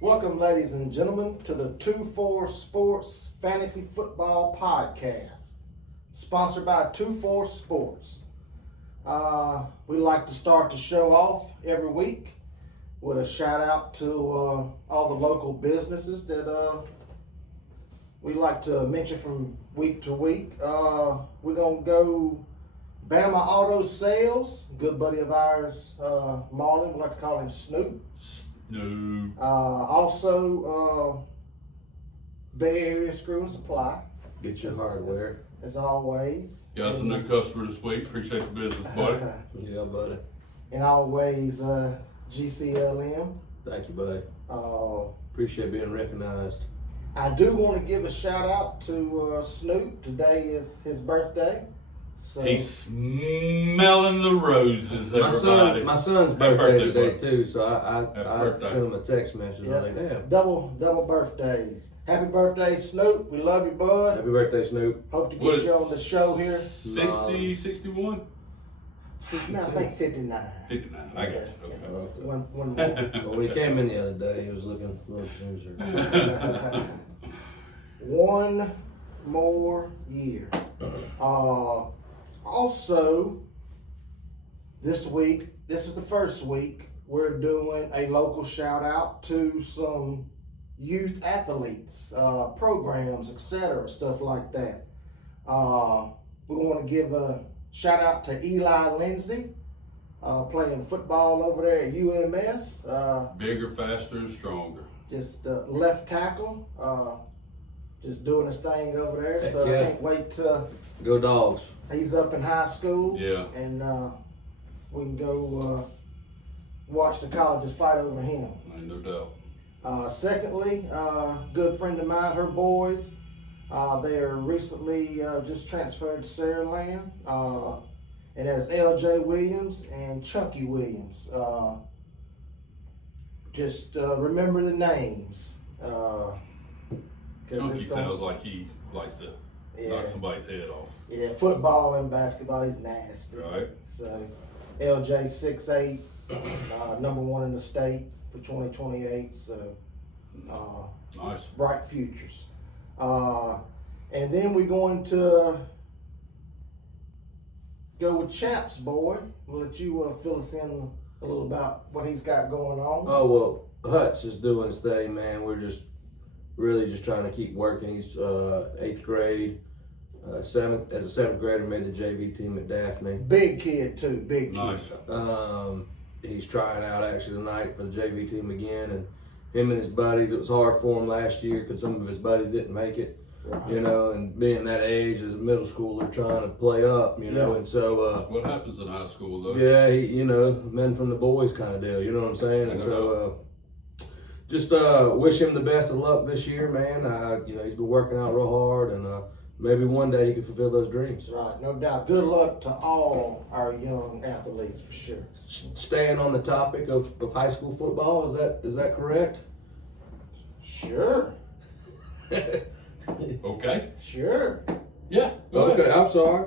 Welcome, ladies and gentlemen, to the 2-4 Sports Fantasy Football Podcast, sponsored by 2-4 Sports. We like to start the show off every week with a shout out to all the local businesses that we like to mention from week to week. We're going to go Bama Auto Sales, good buddy of ours, Marlon, we like to call him Snoop. No. Also, Bay Area Screw and Supply, Get your hardware. as always. Got some new customer this week. Appreciate the business, buddy. Yeah, buddy. And always, GCLM. Thank you, buddy. Uh, Appreciate being recognized. I do want to give a shout out to Snoop. Today is his birthday. So He's smelling the roses, everybody. My son's Happy birthday birthday, today too, so Happy I birthday. sent him a text message. Yep. Like, damn. double birthdays. Happy birthday, Snoop. We love you, bud. Happy birthday, Snoop. Hope to get What- you on the show here. 60, 61? No, I think 59. 59. I got you. Okay. Okay. One more. Well, when he came in the other day, he was looking a little ginger. One more year. Also, this week, this is the first week, we're doing a local shout out to some youth athletes, programs, etc., stuff like that. We want to give a shout out to Eli Lindsay, playing football over there at UMS. Bigger, faster, and stronger. Just left tackle, just doing his thing over there. Heck So yeah. I can't wait till Go Dogs. he's up in high school. Yeah. And we can go watch the colleges fight over him. Ain't no doubt. Secondly, good friend of mine, her boys, they are recently just transferred to Saraland. And that's LJ Williams and Chunky Williams. Just remember the names. 'Cause Chunky it's gonna- sounds like he likes to knock somebody's head off. Yeah, football and basketball, he's nasty. Right. So, LJ 6'8", number one in the state for 2028. So, Nice. bright futures. And then we're going to go with Chaps, boy. We'll let you fill us in a little about what he's got going on. Oh well, Hutch is doing his thing, man. We're just really just trying to keep working. He's 8th grade, as a 7th grader, made the JV team at Daphne. Big kid too, big kid. Nice. He's trying out actually tonight for the JV team again, and him and his buddies. It was hard for him last year because some of his buddies didn't make it, Right. you know, and being that age as a middle schooler trying to play up, you know, Yeah. and so What happens in high school, though? yeah, he, you know, men from the boys kind of deal, you know what I'm saying? And I so just wish him the best of luck this year, man. You know, he's been working out real hard, and maybe one day he can fulfill those dreams. Right, no doubt. Good luck to all our young athletes for sure. Staying on the topic of high school football, is that correct? Sure, Okay. sure. Yeah. Go ahead. Okay, I'm sorry.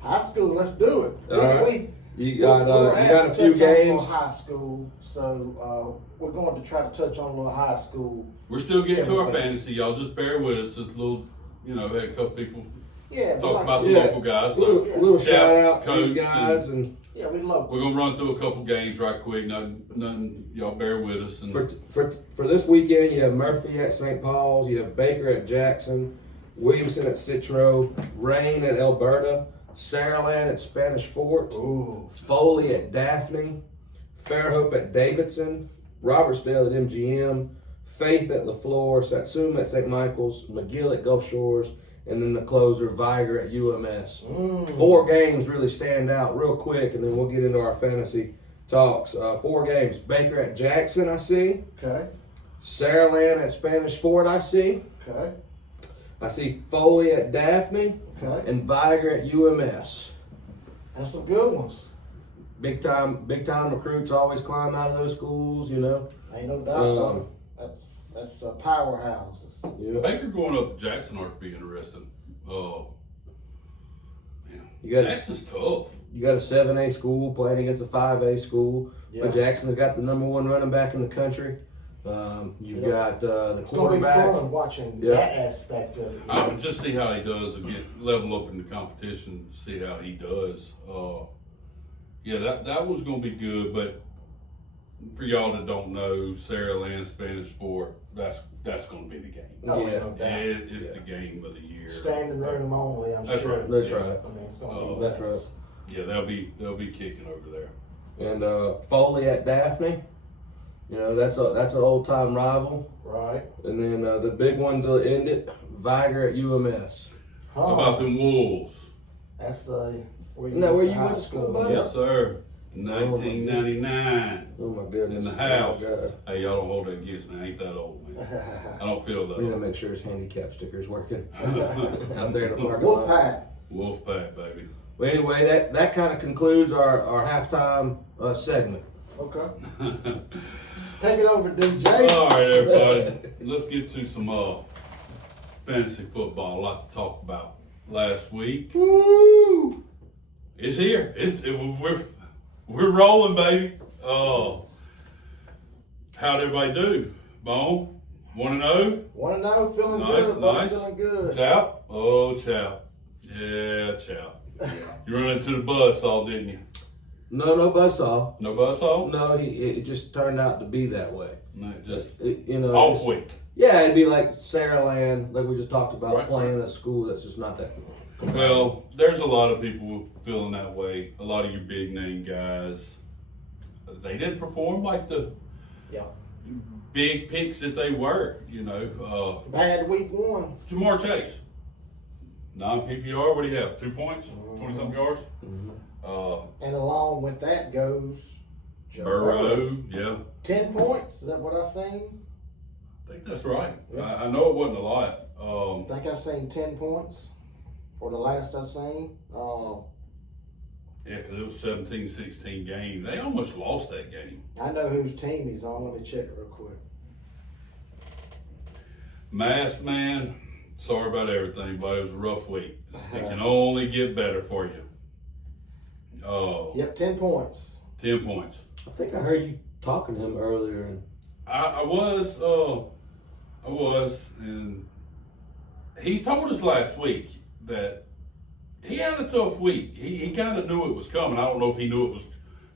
High school, let's do it. All right. We You got were a asked few to touch on a games. little high school, so we're going to try to touch on a little high school. We're still getting to our Everything. fantasy. Y'all just bear with us. It's a little, had a couple people Yeah, we talk like about to- the Yeah. local guys. So Little Yeah, shout out to these coach guys, and yeah, we love. we're gonna run through a couple games right quick. Nothing. Y'all bear with us. And for this weekend, you have Murphy at St. Paul's, you have Baker at Jackson, Williamson at Citro, Rain at Alberta, Saraland at Spanish Fort, Ooh, Foley at Daphne, Fairhope at Davidson, Robertsdale at MGM, Faith at LaFleur, Satsuma at St. Michael's, McGill at Gulf Shores, and then the closer, Viger at UMS. 4 games really stand out real quick, and then we'll get into our fantasy talks. 4 games. Baker at Jackson, I see. okay, Saraland at Spanish Fort, I see. okay, I see Foley at Daphne, okay. and Viger at UMS. That's some good ones. Big time recruits always climb out of those schools, you know. Ain't no doubt about it. That's powerhouses. Yeah. Baker going up to Jackson ought to be interesting. Oh, man, You got Jackson's tough. you got a 7A school playing against a 5A school. Yeah. But Jackson's got the number 1 running back in the country. You've got the It's going to be quarterback. fun watching Yeah. that aspect of it. I would just see how he does and get level up in the competition, see how he does. Yeah, that was going to be good, but for y'all that don't know, Sarah Land Spanish Fort, that's going to be the game. No, Yeah. no doubt. It's the game of the year. Standing room only, I'm That's sure. right. That's Yeah. right. I mean, it's going to be That's nuts. Yeah, they'll be kicking over there. And Foley at Daphne. You know, that's an old time rival. Right. And then the big one to end it, Viger at UMS. Huh. How about them Wolves? That's where Isn't that where you high went to school, buddy? Yes, sir. 1999 Oh my in goodness. the house. Oh, my God. Hey, y'all don't hold that against me. I ain't that old, man. I don't feel that We need to old. make sure his handicap sticker's working out there in the parking lot. Wolfpack. Wolfpack, baby. Well, anyway, that kind of concludes our halftime segment. Okay. Take it over, DJ. All right, everybody. Let's get to some fantasy football. A lot to talk about. Last week, Woo! it's here. We're rolling, baby. How'd everybody do? Bone, 1-0. 1-0, feeling Nice, good. Both nice. feeling good. Chap. Oh, Chap. Yeah, Chap. You run into the buzzsaw, didn't you? No buzzsaw. No buzzsaw? No, it just turned out to be that way. No, just You know, off just- week. Yeah, it'd be like Sarah Land, like we just talked about, Right. playing in a school that's just not that. Well, there's a lot of people feeling that way. A lot of your big name guys, they didn't perform like the Yeah. big picks that they were. You know, Bad week 1. Jamar Chase, 9 PPR. What do you have? 2 points, 20-something yards. And along with that goes Joe Burrow, yeah, 10 points. Is that what I seen? I think that's right. Yeah. I know it wasn't a lot. I think I seen 10 points for the last I seen. Yeah, because it was 17-16 game. They almost lost that game. I know whose team he's on. Let me check real quick. Masked Man, sorry about everything, but it was a rough week. It can only get better for you. Yep, 10 points. 10 points. I think I heard you talking to him earlier. And I was, and he told us last week that he had a tough week. He kind of knew it was coming. I don't know if he knew it was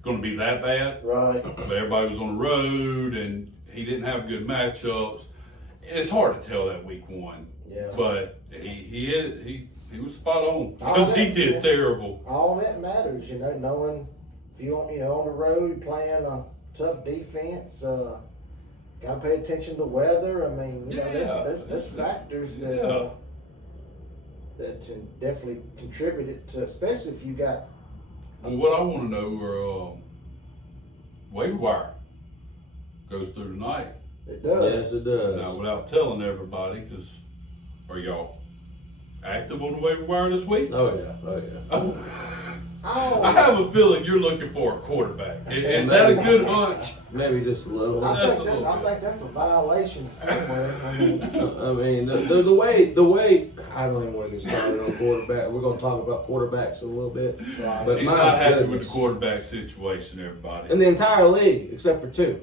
going to be that bad, Right. but everybody was on the road and he didn't have good matchups. And it's hard to tell that week 1, Yeah. but he was spot on because he did terrible. All that matters, knowing if you on the road playing a tough defense, got to pay attention to weather. I mean, there's factors that that can definitely contributed to, especially if you got. Well, what I want to know are waiver wire goes through tonight. It does. yes, it does. Now, without telling everybody, because are y'all active on the waiver wire this week? Oh yeah. I have a feeling you're looking for a quarterback. Is that a good hunch? Maybe just a little. I That's think, a little I think that's a violation somewhere. I mean, I mean, the way I don't even want to get started on quarterback. We're going to talk about quarterbacks in a little bit, right. but He's my not happy with goodness. the quarterback situation, everybody. In the entire league except for 2.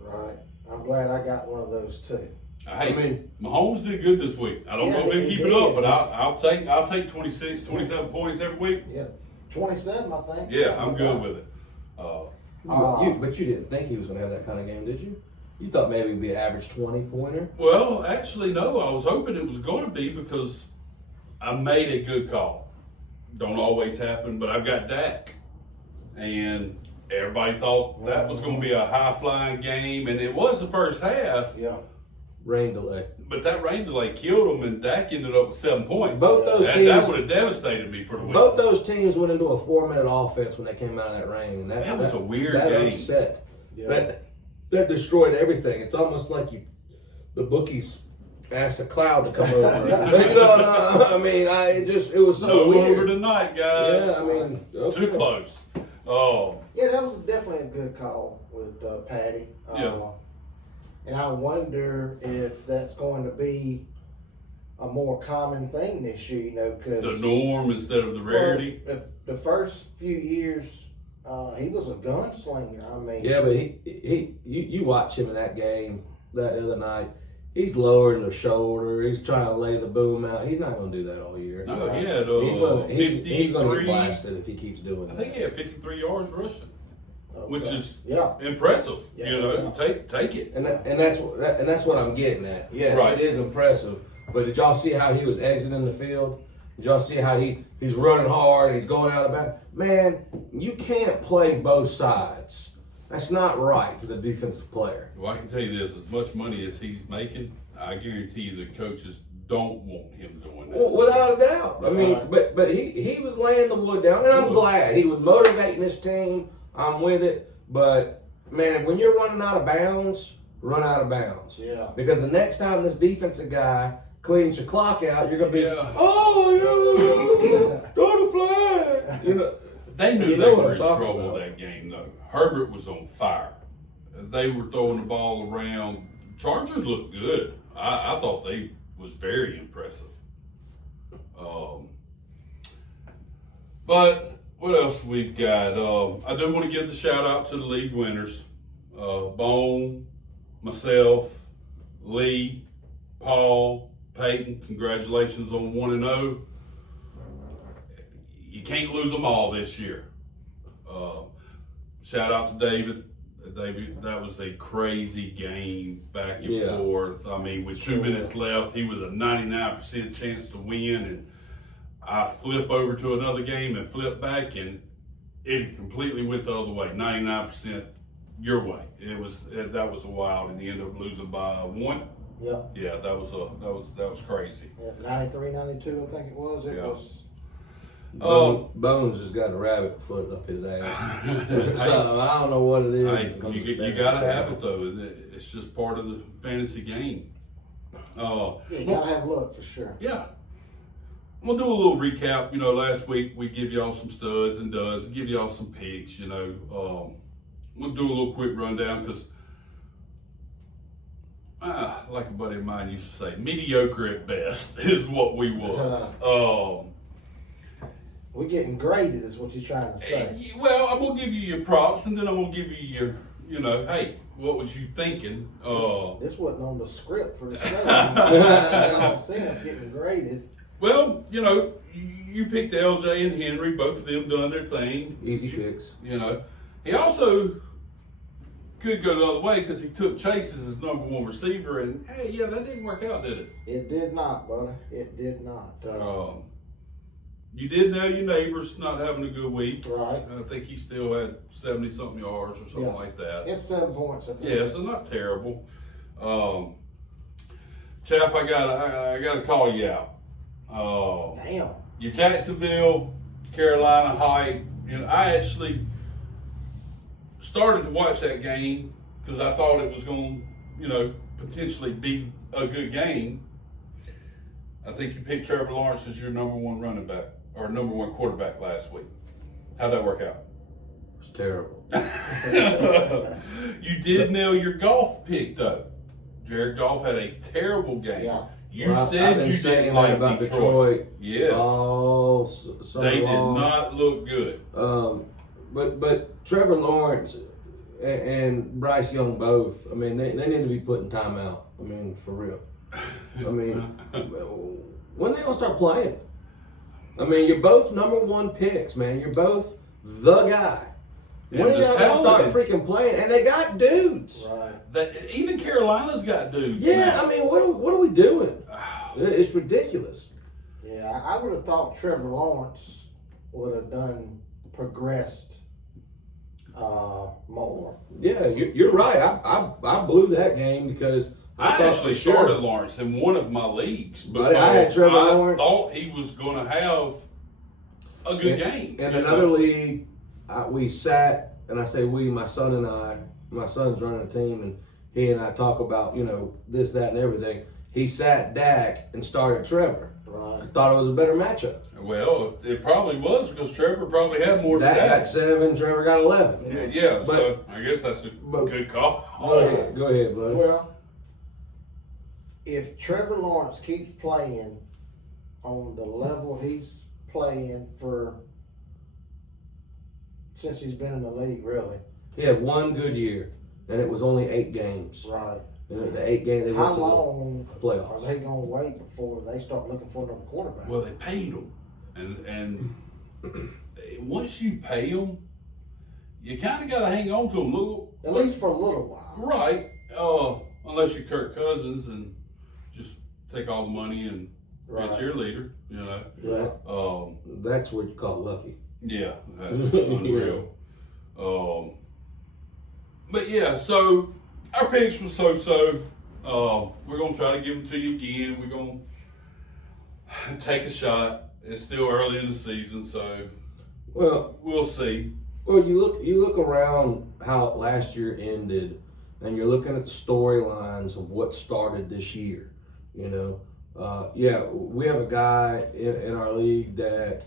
Right. I'm glad I got one of those too. Hey, I mean- Mahomes did good this week. I don't Yeah, know if he'll he keep it did. up, but I'll take 26, 27 points every week. Yeah. 27, I think. Yeah, I'm good with it. But you didn't think he was going to have that kind of game, did you? You thought maybe it'd be an average 20-pointer. Well, actually, no. I was hoping it was going to be because I made a good call. Don't always happen, but I've got Dak. And everybody thought that was going to be a high-flying game, and it was the first half. Yeah. Rain delay. But that rain delay killed them, and Dak ended up with 7 points. Both those that teams. would have devastated me for the week. Both those teams went into a 4-minute offense when they came out of that rain, and that was a weird that game. Upset. Yeah. That destroyed everything. It's almost like the bookies asked a cloud to come over. I mean, it was so No weird. over tonight, guys. Yeah, I mean, okay. Too close. Oh, Yeah, that was definitely a good call with Patty. Yeah. And I wonder if that's going to be a more common thing this year, because the norm instead of the rarity. the first few years, he was a gunslinger. I mean, Yeah, but you watch him in that game that other night. He's lowering the shoulder. He's trying to lay the boom out. He's not going to do that all year. No, he had He's going to 53. get blasted if he keeps doing that. I think he had 53 yards rushing, okay. which is yeah. impressive. Yeah, you know, yeah. take it. And that's what I'm getting at. Yes, Right. it is impressive. But did y'all see how he was exiting the field? Did y'all see how he's running hard? He's going out of bounds. Man, you can't play both sides. That's not right to the defensive player. Well, I can tell you this: as much money as he's making, I guarantee you the coaches don't want him doing that. Well, without a doubt. I mean, Right. but he was laying the wood down, and I'm glad he was motivating his team. I'm with it. But man, when you're running out of bounds, run out of bounds. Yeah. Because the next time this defensive guy cleans your clock out, you're gonna be, Yeah. oh, yeah, throw the flag. You know, They knew You they know what were I'm in talking trouble about. that game, though. Herbert was on fire. They were throwing the ball around. Chargers looked good. I thought they was very impressive. But what else we've got? I do want to give the shout out to the league winners. Bone, myself, Lee, Paul, Peyton. Congratulations on 1-0. You can't lose them all this year. Shout out to David. David, that was a crazy game back and Yeah. forth. I mean, with 2 minutes left, he was a 99% chance to win, and I flip over to another game and flip back, and it completely went the other way. 99% your way. That was a wild, and he ended up losing by 1. Yeah. Yeah, that was crazy. Yeah, 93, 92, I think it was. It Yeah. was. Bones has got a rabbit foot up his ass. So I don't know what it is. Hey, you gotta have it though. It's just part of the fantasy game. Yeah, you gotta have luck for sure. Yeah. I'm gonna do a little recap. You know, last week we give y'all some studs and duds, give y'all some picks. You know, I'm gonna do a little quick rundown because, like a buddy of mine used to say, mediocre at best is what we was. We're getting graded, is what you're trying to say. Well, I'm gonna give you your props, and then I'm gonna give you your, you know, hey, what was you thinking? This wasn't on the script for the show. I'm seeing us getting graded. Well, you know, you picked LJ and Henry, both of them done their thing. Easy picks. You know, he also could go the other way because he took Chase as his number 1 receiver, and hey, yeah, that didn't work out, did it? It did not, buddy. It did not. You did know your neighbor's not having a good week. Right. I think he still had 70-something yards or something Yeah. like that. It's 7 points, I think. Yeah, so not terrible. Chap, I gotta call you out. Damn. Your Jacksonville, Carolina hype. You know, I actually started to watch that game because I thought it was going to, you know, potentially be a good game. I think you picked Trevor Lawrence as your number 1 running back or number 1 quarterback last week. How'd that work out? It's terrible. You did nail your golf pick though. Jared Goff had a terrible game. Yeah. You Well, I've said been you saying didn't that like about Detroit. Yes. Oh, so They did long. not look good. But Trevor Lawrence and Bryce Young both. I mean, they need to be put in timeout. I mean, for real. I mean, when they gonna start playing? I mean, you're both number 1 picks, man. You're both the guy. When And are the y'all gonna start talent- freaking playing? And they got dudes. Right. Even Carolina's got dudes. Yeah, now. I mean, what are we doing? It's ridiculous. Yeah, I would have thought Trevor Lawrence would have progressed more. Yeah, you're right. I blew that game because I thought actually for sure. started Lawrence in one of my leagues But I had Trevor I Lawrence. thought he was going to have a good game. In you another know? league, we sat, and I say we, my son and I, my son's running a team, and he and I talk about, you know, this, that, and everything. He sat Dak and started Trevor. Right. Thought it was a better matchup. Well, it probably was because Trevor probably had more than Dak got that. 7, Trevor got 11. Yeah, But- so I guess that's a good call. Go ahead, buddy. Well, if Trevor Lawrence keeps playing on the level he's playing for since he's been in the league, really. He had one good year, and it was only 8 games. Right. And the 8 games they How went to long the are playoffs. they going to wait before they start looking for another quarterback? Well, they paid him, and once you pay them, you kind of got to hang on to them a little. At least for a little while. Right. Unless you're Kirk Cousins and just take all the money and be a Right. cheerleader, you know. Yeah. That's what you call lucky. Yeah, that's unreal. But yeah, so our picks were so-so. We're gonna try to give them to you again. We're gonna take a shot. It's still early in the season, so Well, we'll see. you look around how last year ended, and you're looking at the storylines of what started this year. You know, we have a guy in our league that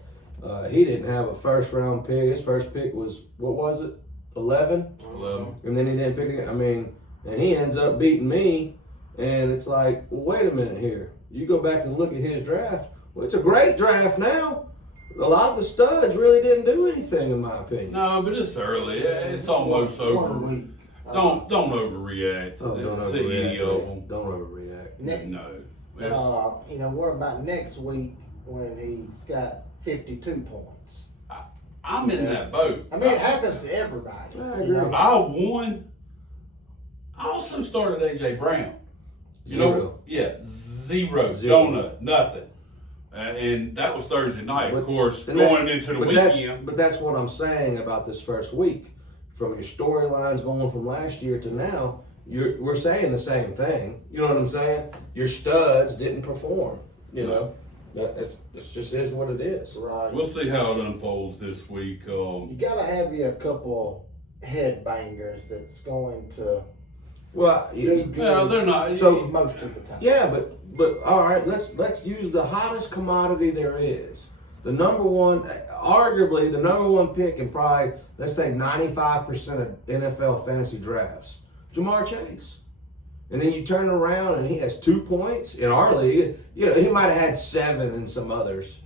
he didn't have a first round pick. His first pick was, what was it, 11? 11. And then he didn't pick it. I mean, and he ends up beating me. And it's like, well, wait a minute here. You go back and look at his draft. Well, it's a great draft now. A lot of the studs really didn't do anything, in my opinion. No, but it's early. It's almost over. 1 week. Don't overreact Don't to any overreact. of them. Don't overreact. No. It's- What about next week when he's got 52 points? I'm in that boat. I mean, it happens to everybody. I you agree. know? If I won, I also started AJ Brown. You know, Zero. yeah, zero, Zero. donut, nothing. And that was Thursday night, of But- course, and going into the That's, weekend. but that's what I'm saying about this first week. From your storylines going from last year to now, we're saying the same thing. You know what I'm saying? Your studs didn't perform. You know, it just is what it is. Right. We'll see how it unfolds this week. You got to have you a couple headbangers that's going to Well, do good Well, they're not. So- most of the time. yeah, but all right. Let's use the hottest commodity there is. The number one, arguably the number one pick in probably, let's say 95% of NFL fantasy drafts, Jamar Chase. And then you turn around and he has 2 points in our league. You know, he might have had 7 in some others.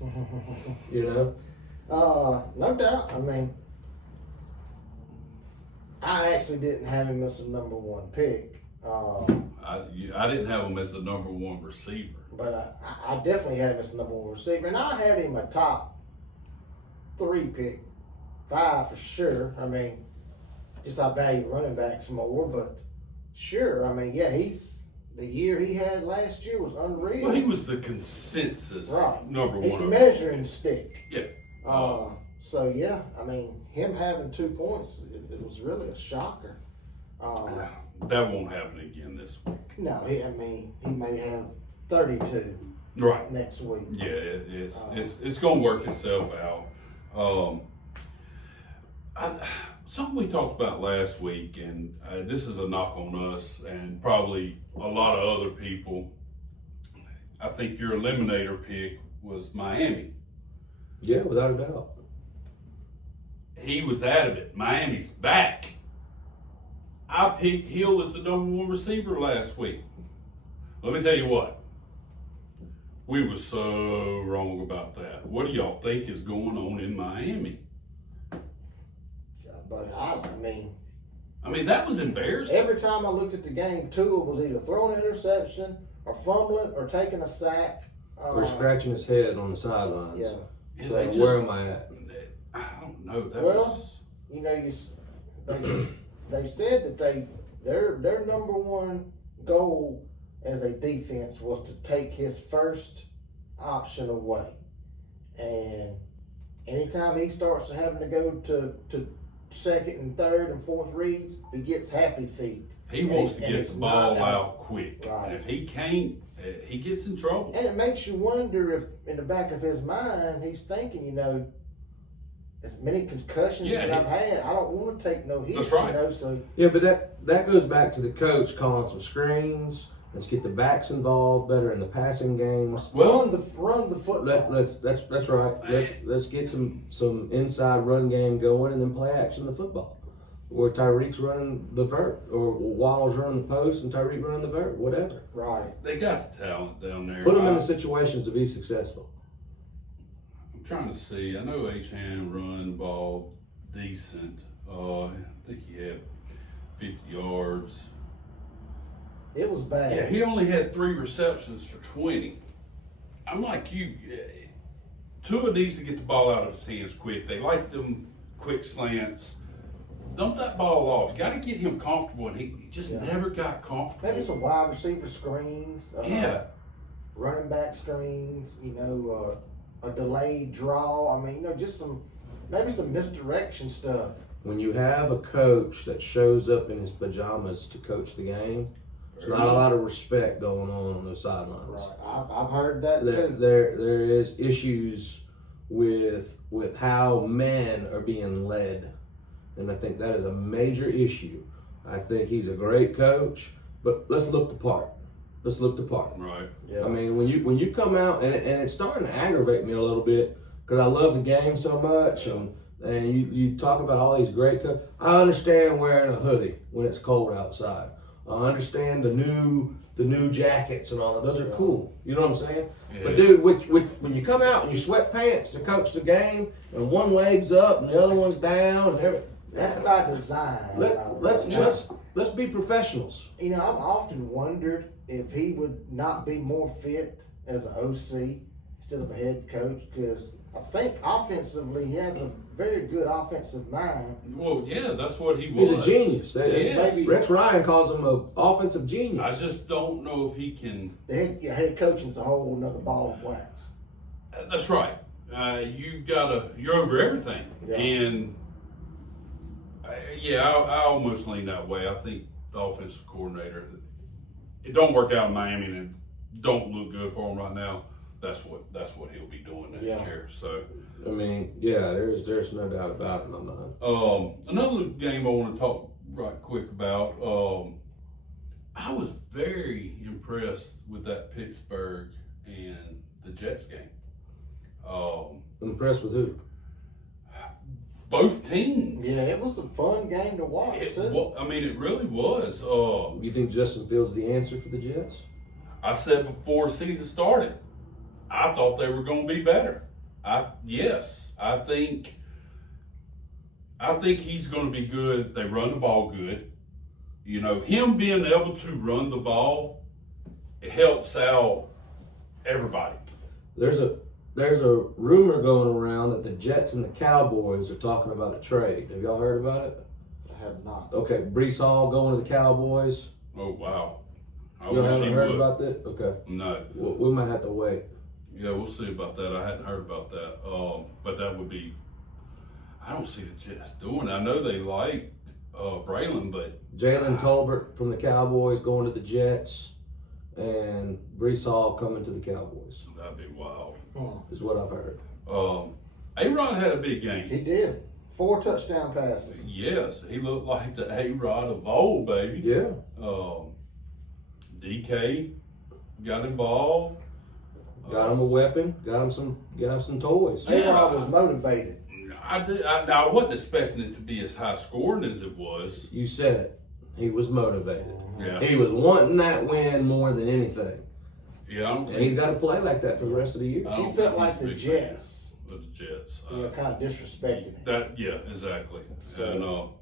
You know, No doubt. I mean, I actually didn't have him as the number one pick. I didn't have him as the number one receiver. But I definitely had him as the number one receiver. And I had him a top 3 pick, 5 for sure. I mean, just I value running backs more, but sure. I mean, yeah, the year he had last year was unreal. Well, he was the consensus Right. number He's one. measuring stick. Yeah. So yeah, I mean, him having 2 points, it was really a shocker. That won't happen again this week. No, he may have 32 Right. next week. Yeah, it's going to work itself out. Something we talked about last week, and this is a knock on us and probably a lot of other people. I think your eliminator pick was Miami. yeah, without a doubt. He was adamant. Miami's back. I picked Hill as the number one receiver last week. Let me tell you what. We were so wrong about that. What do y'all think is going on in Miami? But I mean, that was embarrassing. every time I looked at the game, Tua was either throwing an interception or fumbling or taking a sack. Or scratching his head on the sidelines. Yeah. Yeah, Saying, they just- where am I at? I don't know. That Well, was You know, they said that their number one goal as a defense was to take his first option away. And anytime he starts having to go to second and third and fourth reads, he gets happy feet. he wants to and get it's the ball not out quick. Right. And if he can't, he gets in trouble. And it makes you wonder if in the back of his mind he's thinking, you know, as many concussions Yeah, that I've had, I don't want to take no hits. That's right. You know, so Yeah, but that goes back to the coach calling some screens. Let's get the backs involved better in the passing games. Well, run the football. That's right. Let's get some inside run game going and then play action the football. Or Tyreek's running the vert, or Waddle's running the post and Tyreek running the vert, whatever. Right. they got the talent down there. Put them in the situations to be successful. I'm trying to see. I know H-Han run the ball decent. I think he had 50 yards. It was bad. Yeah, he only had 3 receptions for 20. I'm like you. Tua needs to get the ball out of his hands quick. They like them quick slants. Dump that ball off. Got to get him comfortable, and he just never got comfortable. Maybe some wide receiver screens. Yeah. Running back screens. A delayed draw. I mean, just maybe some misdirection stuff. When you have a coach that shows up in his pajamas to coach the game, there's not a lot of respect going on those sidelines. Right. I've heard that too. There is issues with how men are being led, and I think that is a major issue. I think he's a great coach, but let's look the part. Let's look the part. Right. Yeah. I mean, when you come out, and it's starting to aggravate me a little bit because I love the game so much, and you talk about all these great coaches. I understand wearing a hoodie when it's cold outside. I understand the new jackets and all that. Those are cool. You know what I'm saying? Yeah. But dude, when you come out in your sweatpants to coach the game, and one leg's up and the other one's down, and everything. That's by design. Let's be professionals. I've often wondered if he would not be more fit as an OC instead of a head coach, because I think offensively he has a very good offensive mind. Well, yeah, that's what he was. He's a genius. Yes. Rex Ryan calls him an offensive genius. I just don't know if he can. The head coaching's a whole another ball of wax. That's right. You're over everything. Yeah. And I almost lean that way. I think the offensive coordinator, it don't work out in Miami and it don't look good for him right now. That's what he'll be doing next year. So, I mean, there's no doubt about it in my mind. Another game I want to talk right quick about. I was very impressed with that Pittsburgh and the Jets game. Impressed with who? Both teams. Yeah, it was a fun game to watch too. It really was. You think Justin Fields the answer for the Jets? I said before the season started, I thought they were going to be better. I think he's going to be good. They run the ball good. Him being able to run the ball, it helps out everybody. There's a rumor going around that the Jets and the Cowboys are talking about a trade. Have y'all heard about it? I have not. Okay, Brees Hall going to the Cowboys. Oh, wow. I You wish haven't he heard would. about that? Okay. No. We might have to wait. Yeah, we'll see about that. I hadn't heard about that. But that would be, I don't see the Jets doing it. I know they like Braylon, but Jalen Tolbert from the Cowboys going to the Jets, and Brees Hall coming to the Cowboys, that'd be wild. is what I've heard. A-Rod had a big game. He did 4 touchdown passes. Yes, he looked like the A-Rod of old, baby. Yeah. DK got involved. Got him a weapon. Got him some toys. A-Rod was motivated. I wasn't expecting it to be as high scoring as it was. You said it. He was motivated. Yeah. He was wanting that win more than anything. Yeah, And he's got to play like that for the rest of the year. I don't He felt think like he's the a big fan Jets. of the Jets. Kind of disrespected him. Exactly. So-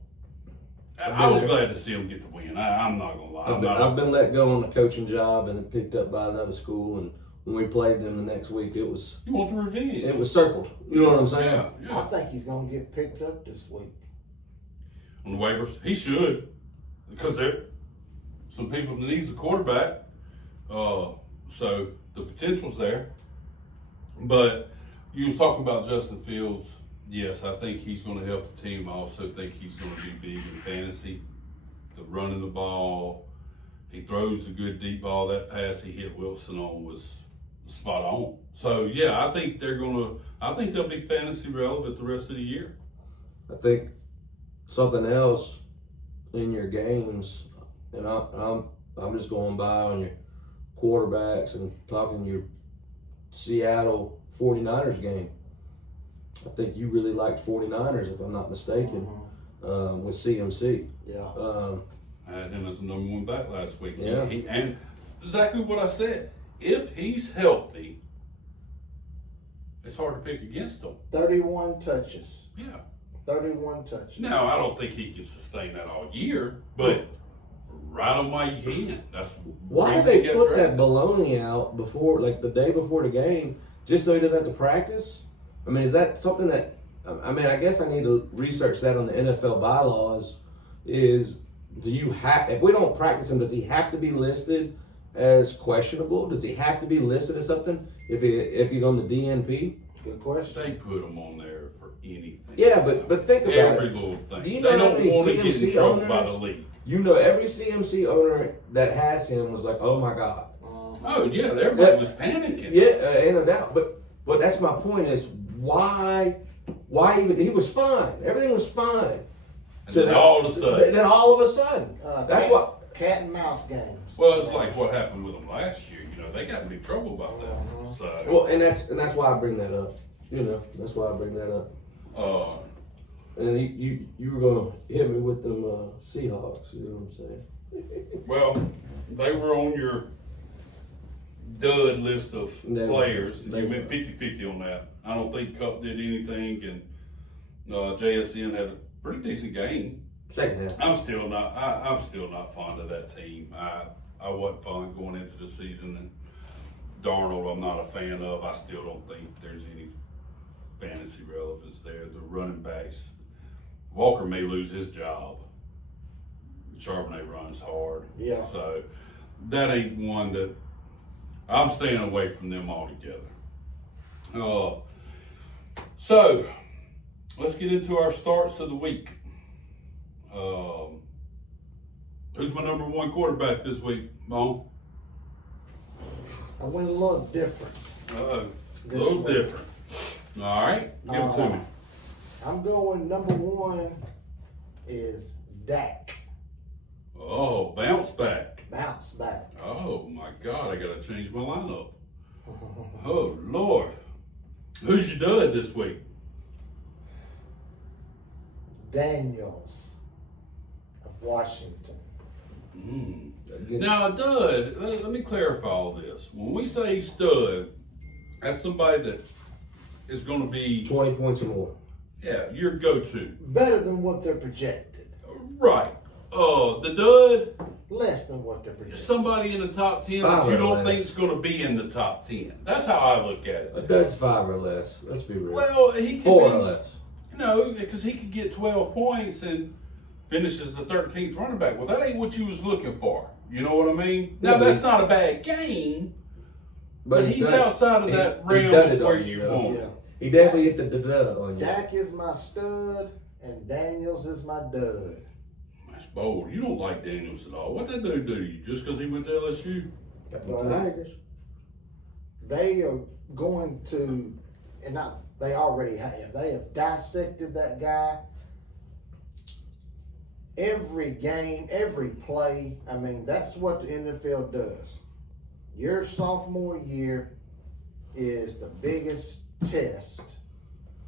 And I was glad to see him get the win. I'm not gonna lie. I've been let go on the coaching job and then picked up by another school. And when we played them the next week, it was You want the revenge? circled. You know what I'm saying? Yeah. I think he's going to get picked up this week. On the waivers, he should, because there some people that needs a quarterback. So the potential's there. But you was talking about Justin Fields. Yes, I think he's going to help the team. I also think he's going to be big in fantasy. The running the ball, he throws a good deep ball. That pass he hit Wilson on was spot on. So yeah, I think they'll be fantasy relevant the rest of the year. I think something else in your games, and I'm just going by on your quarterbacks and talking your Seattle 49ers game. I think you really liked 49ers, if I'm not mistaken, with CMC. Yeah. I had him as the number 1 back last week. Yeah. And exactly what I said. If he's healthy, it's hard to pick against him. 31 touches. Yeah. 31 touchdowns. Now, I don't think he can sustain that all year, but ride him while you can. That's Why do reason they to get put that drafted. baloney out before, like the day before the game, just so he doesn't have to practice? I mean, is that something that? I mean, I guess I need to research that on the NFL bylaws. Is do you have if we don't practice him, does he have to be listed as questionable? Does he have to be listed as something if he's on the DNP? Good question. They put him on there for anything. Yeah, but think about Every it. little thing. Do you know They how don't many want to get in CMC trouble by owners? the league. You know, every CMC owner that has him was like, "Oh my God." Oh yeah, everybody was panicking. Yeah, ain't no doubt. But that's my point is why even he was fine. Everything was fine. And then all of a sudden, Then all of a sudden, that's what. Cat and mouse games. well, it's like what happened with them last year. You know, they got in big trouble about that. So, Well, and that's why I bring that up. You know, that's why I bring that up. And you were gonna hit me with them Seahawks. You know what I'm saying? well, they were on your dud list of They were. players. They You were. went 50-50 on that. I don't think Cup did anything, and JSN had a pretty decent game. Second half. I'm still not fond of that team. I wasn't fond going into the season, and Darnold I'm not a fan of. I still don't think there's any fantasy relevance there. The running backs, Walker may lose his job. Charbonnet runs hard. Yeah. So that ain't one that I'm staying away from them altogether. So let's get into our starts of the week. Who's my number one quarterback this week, Bone? I went a little different. A This little week. different. All right, give it to me. I'm going number one is Dak. Oh, bounce back. Bounce back. Oh my God, I gotta change my lineup. Oh Lord, who's your dud this week? Daniels of Washington. Now, a dud. Let me clarify all this. When we say stud, that's somebody that is going to be 20 points or more. your go-to. Better than what they're projected. Right. The dud. Less than what they're projected. Somebody in the top 10 Five that you or don't less. think is going to be in the top 10. That's how I look at A it. dud's 5 or less. Let's be real. Well, he could 4 be, or less. No, because he could get 12 points and finishes the 13th running back. Well, that ain't what you was looking for. You know what I mean? Yeah, Now, but that's he- not a bad game, but he's done it. outside of that He realm done it where on you though. want Yeah. it. He definitely hit the da on you. Dak is my stud, and Daniels is my dud. That's bold. You don't like Daniels at all. What that dude do to you? Just because he went to LSU? Got the Tigers. They are going to, and not they already have. They have dissected that guy. Every game, every play. I mean, that's what the NFL does. Your sophomore year is the biggest test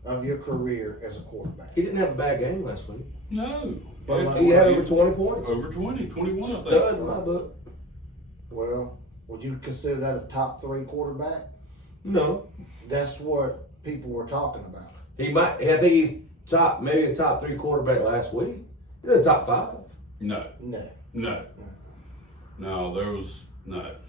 of your career as a quarterback. He didn't have a bad game last week. No. But He had over 20 points. Over 20, 21, I think. Stud in my book. Well, would you consider that a top 3 quarterback? No. That's what people were talking about. He might. I think he's maybe a top 3 quarterback last week. He's in the top 5. No. No. No, there was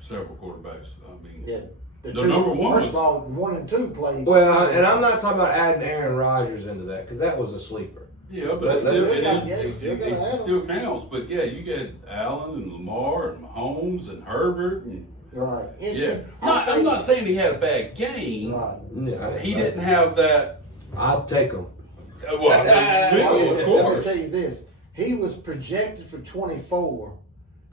several quarterbacks. I mean, Yeah. The number one First was- of all, 1 and 2 played. Well, and I'm not talking about adding Aaron Rodgers into that because that was a sleeper. yeah, but But it still, still it, got- is, yeah, it, still it, gotta it have still counts. But yeah, you get Allen and Lamar and Mahomes and Herbert. And, Right. And- yeah. and I I'm think- not saying he had a bad game. Right. Yeah, He didn't have that. I'll take him. Well, I of will course. tell you this. He was projected for 24,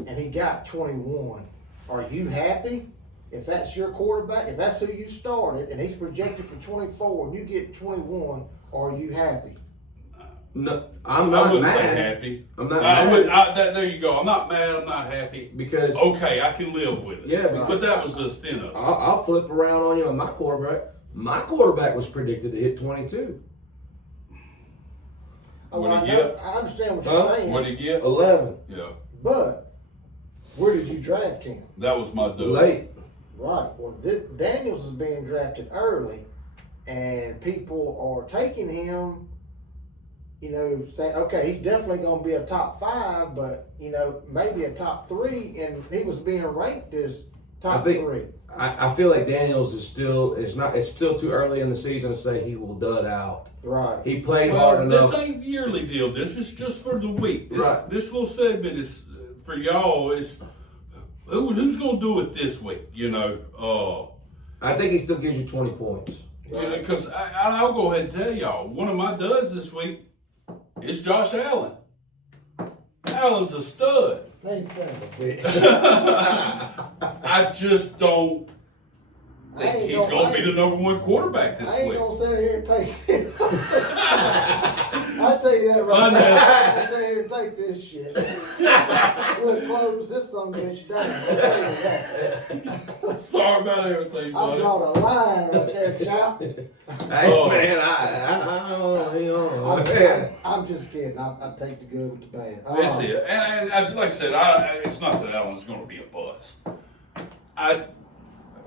and he got 21. Are you happy? If that's your quarterback, if that's who you started, and he's projected for 24, and you get 21, are you happy? No, I'm I not wouldn't mad. say happy. I'm not I mad. would, there you go. I'm not mad. I'm not happy. Because Okay, I can live with it. Yeah, but that was the stint of it. I'll flip around on you on my quarterback. My quarterback was predicted to hit 22. Oh, What'd I, he know, get? I understand what Huh? you're saying, What did he get? 11. Yeah, but where did you draft him? that was my dude. Late. Right. Well, Daniels is being drafted early, and people are taking him saying, okay, he's definitely going to be a top 5, but, maybe a top 3, and he was being ranked as top 3. I feel like Daniels is still, it's still too early in the season to say he will dud out. Right. He played hard enough. This ain't yearly deal. This is just for the week. This little segment is for y'all. Is who's going to do it this week? I think he still gives you 20 points. Because I'll go ahead and tell y'all, one of my duds this week is Josh Allen. Allen's a stud. Ain't that a bitch? I just don't think he's going to be the number 1 quarterback this I ain't week. going to sit here and take this. I'll tell you that right now. I ain't sit here and take this shit. We'll close this son of a bitch down. I'll tell you that. Sorry about everything, I buddy. draw the line right there, chap. Hey, man, I don't know. I'm just kidding. I take the good with the bad. That's it. And like I said, it's not that Allen's going to be a bust.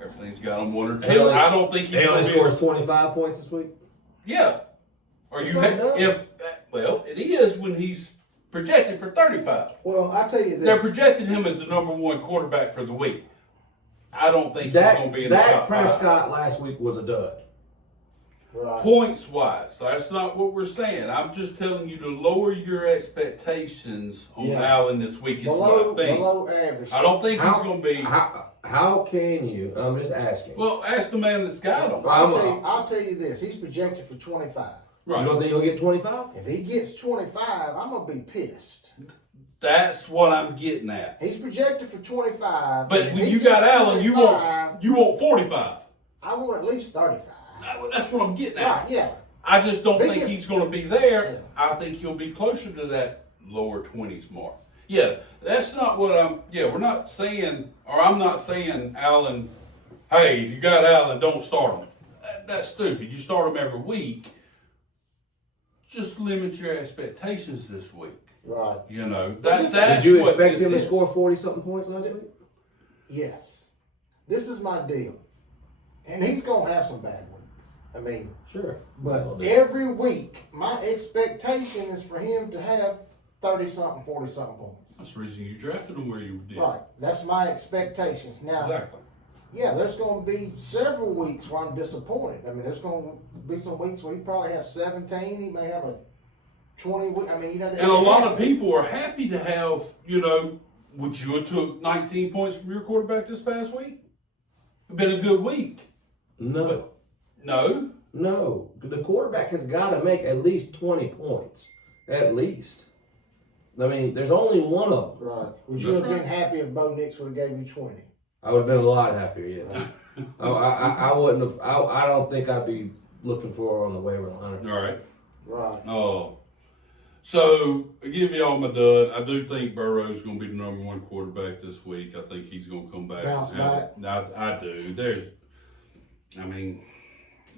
Everything's got him 1 or 2. I don't think he's He only going to scores 25 points this week. Yeah. Or It's you not enough. it is when he's projected for 35. Well, I tell you this. They're projecting him as the number 1 quarterback for the week. I don't think he's going to be in the top 5. Prescott last week was a dud. Right. Points wise, that's not what we're saying. I'm just telling you to lower your expectations on Allen this week. Is what I think. Below average. I don't think he's going to be. How can you? I'm just asking. Well, ask the man that's got him. I'll tell you this. He's projected for 25. Right. You don't think he'll get 25? If he gets 25, I'm going to be pissed. That's what I'm getting at. He's projected for 25. But when you got Allen, you want 45. I want at least 35. That's what I'm getting at. Right, yeah. I just don't think he's going to be there. Yeah. I think he'll be closer to that lower 20s mark. Yeah, that's not what we're not saying, or I'm not saying, Allen, hey, if you got Allen, don't start him. That's stupid. You start him every week. Just limit your expectations this week. Right. That's Did you what expect this him to is. score 40-something points last week? Yes. This is my deal. And he's going to have some bad weeks. I mean, Sure. but every week, my expectation is for him to have 30-something, 40-something points. That's the reason you drafted him where you did. Right. That's my expectations. Now, Exactly. yeah, there's going to be several weeks where I'm disappointed. I mean, there's going to be some weeks where he probably has 17. He may have a 20 week. I mean, And a lot of people are happy to have, would you have took 19 points from your quarterback this past week? It's been a good week. No. No. No. The quarterback has got to make at least 20 points. At least. I mean, there's only one of them. Right. Would you have been happy if Bo Nix would have gave you 20? I would have been a lot happier, yeah. I wouldn't have. I don't think I'd be looking for her on the waiver line. All right. Right. Oh. So, I give y'all my dud. I do think Burrow's going to be the number 1 quarterback this week. I think he's going to come back. Bounce back. I do.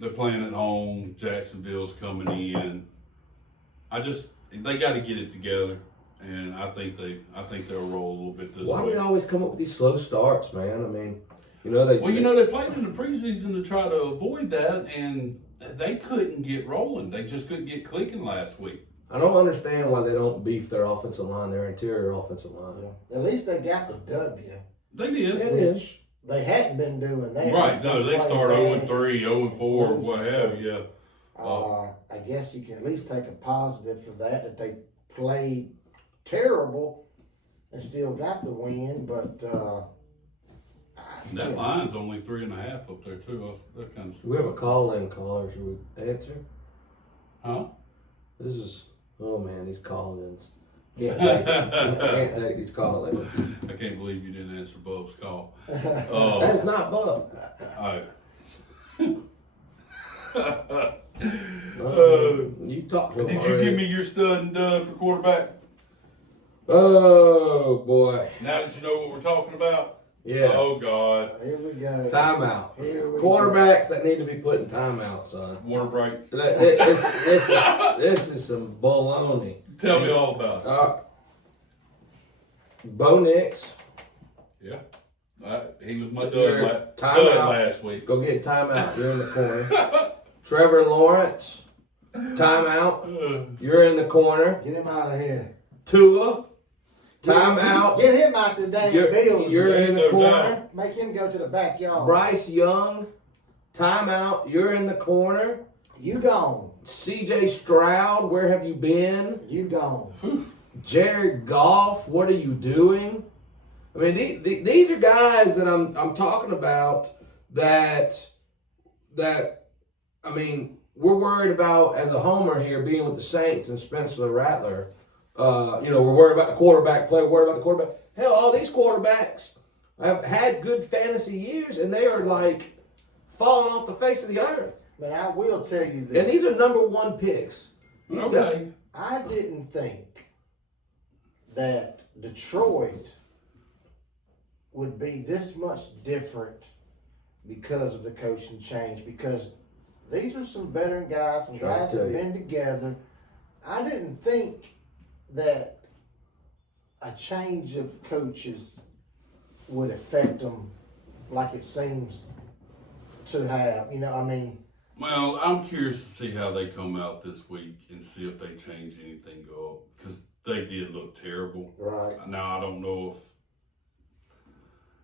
They're playing at home. Jacksonville's coming in. They got to get it together. And I think they'll roll a little bit this Why do week. we always come up with these slow starts, man? I mean, they played in the preseason to try to avoid that, and they couldn't get rolling. They just couldn't get clicking last week. I don't understand why they don't beef their offensive line, their interior offensive line. Yeah. At least they got the W. They did. Yeah. Which they hadn't been doing that. Right. No, they start 0-3, 0-4, what have you. I guess you can at least take a positive for that they played terrible and still got the win, but That line's only 3.5 up there too. That kind of. We have a call-in caller. Should we answer? Huh? This is, oh man, these call-ins. Can't take these call-ins. I can't believe you didn't answer Bub's call. That's not Bub. All right. You talked to him Did you already. give me your stud and dud for quarterback? Oh boy. Now that you know what we're talking about? Yeah. Oh God. here we go. Timeout. Here we Quarterbacks that need to be put in timeout, son. Water break. This is some baloney. Tell me all about it. Bo Nix, Yeah. He was my You're dud timeout. last week. go get timeout. You're in the corner. Trevor Lawrence, Timeout. You're in the corner. Get him out of here. Tua. Timeout. Get him out the damn building. You're in the corner. Make him go to the backyard. Bryce Young. Timeout. You're in the corner. You gone. CJ Stroud. Where have you been? You gone. Jared Goff. What are you doing? I mean, these are guys that I'm talking about that I mean, we're worried about as a homer here being with the Saints and Spencer Rattler. We're worried about the quarterback play, worried about the quarterback. Hell, all these quarterbacks have had good fantasy years, and they are like falling off the face of the earth. But I will tell you this. And these are number one picks. Okay. I didn't think that Detroit would be this much different because of the coaching change, because these are some veteran guys, some guys that have been together. I didn't think that a change of coaches would affect them like it seems to have. Well, I'm curious to see how they come out this week and see if they change anything up, because they did look terrible. Right. Now, I don't know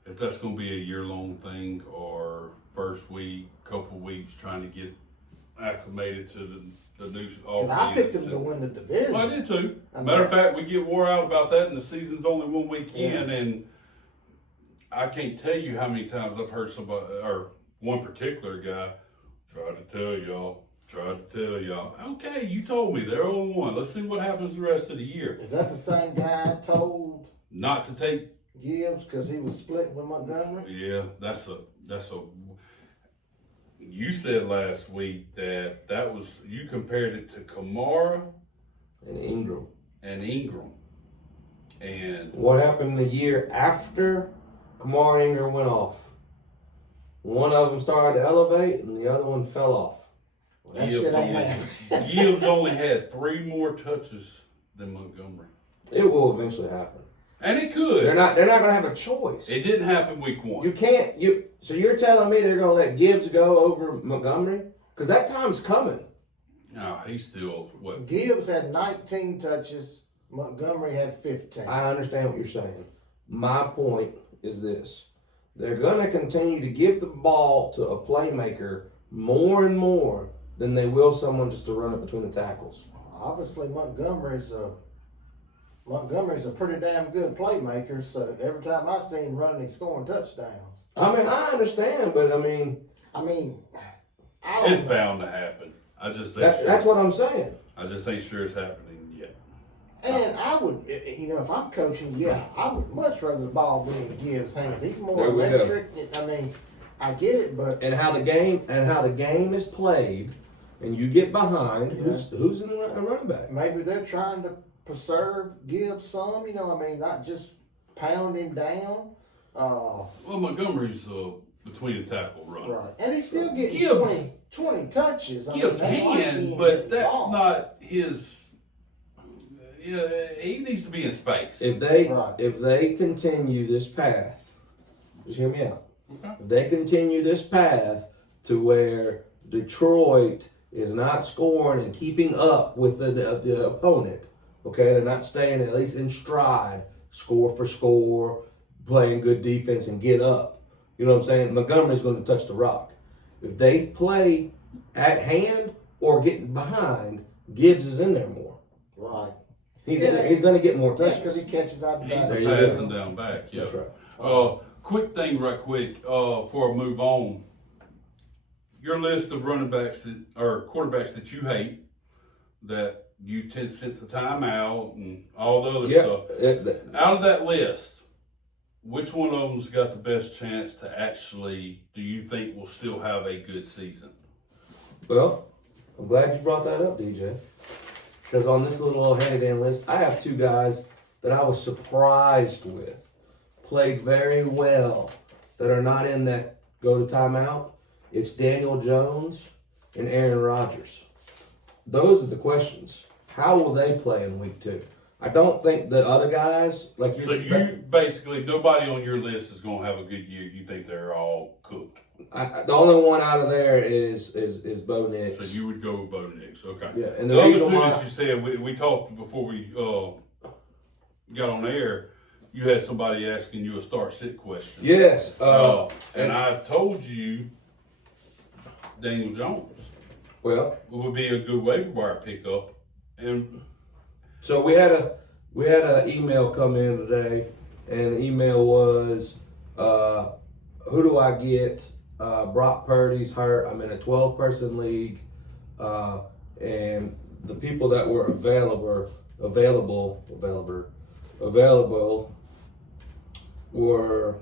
if that's going to be a year-long thing or first week, couple weeks trying to get acclimated to the new offense. Because I picked them to win the division. Well, I did too. Matter of fact, we get wore out about that, and the season's only 1 week in, and I can't tell you how many times I've heard somebody, or one particular guy, tried to tell y'all. Okay, you told me they're 0-1. Let's see what happens the rest of the year. Is that the same guy told Not to take. Gibbs because he was splitting with Montgomery? Yeah, that's a. You said last week that was, you compared it to Kamara And Ingram. And What happened the year after Kamara and Ingram went off? One of them started to elevate, and the other one fell off. That shit ain't happening. Gibbs only had 3 more touches than Montgomery. It will eventually happen. And it could. They're not going to have a choice. It didn't happen week 1. You can't. So you're telling me they're going to let Gibbs go over Montgomery? Because that time's coming. No, he's still what? Gibbs had 19 touches. Montgomery had 15. I understand what you're saying. My point is this. They're going to continue to give the ball to a playmaker more and more than they will someone just to run it between the tackles. Obviously, Montgomery's a pretty damn good playmaker, so every time I see him running, he's scoring touchdowns. I mean, I understand, but I don't It's know. bound to happen. I just think that's what I'm saying. I just ain't sure it's happening yet. And I would, if I'm coaching, I would much rather the ball be in Gibbs' hands. He's more There we go. electric. I get it, but And how the game is played, and you get behind, who's in a running back? maybe they're trying to preserve Gibbs some. Not just pound him down. Well, Montgomery's between the tackle runner. Right, and he's still getting Gibbs- 20 touches. Gibbs can, but that's not his. He needs to be in space. If they continue this path, just hear me out. Okay. If they continue this path to where Detroit is not scoring and keeping up with the opponent, okay, they're not staying at least in stride, score for score, playing good defense and get up. You know what I'm saying? Montgomery's going to touch the rock. If they play at hand or getting behind, Gibbs is in there more. Right. He's going to get more touches. Because he catches out the He's back. the There you go. passing down back. Yeah. That's right. Quick thing, right quick, before I move on. Your list of running backs or quarterbacks that you hate, that you tend to sit the timeout and all the other stuff. Out of that list, which one of them's got the best chance to actually, do you think will still have a good season? Well, I'm glad you brought that up, DJ. Because on this little old handy dandy list, I have 2 guys that I was surprised with. Played very well, that are not in that go to timeout. It's Daniel Jones and Aaron Rodgers. Those are the questions. How will they play in week 2? I don't think the other guys like So you basically nobody on your list is going to have a good year. You think they're all cooked. the only one out of there is Bo Nix. So you would go with Bo Nix, okay? Yeah, and the The other reason two why that you said we talked before we got on air. You had somebody asking you a start-sit question. yes, And I told you Daniel Jones well, would be a good waiver wire pickup, and so we had an email come in today, and the email was, who do I get? Brock Purdy's hurt. I'm in a 12-person league, and the people that were available were,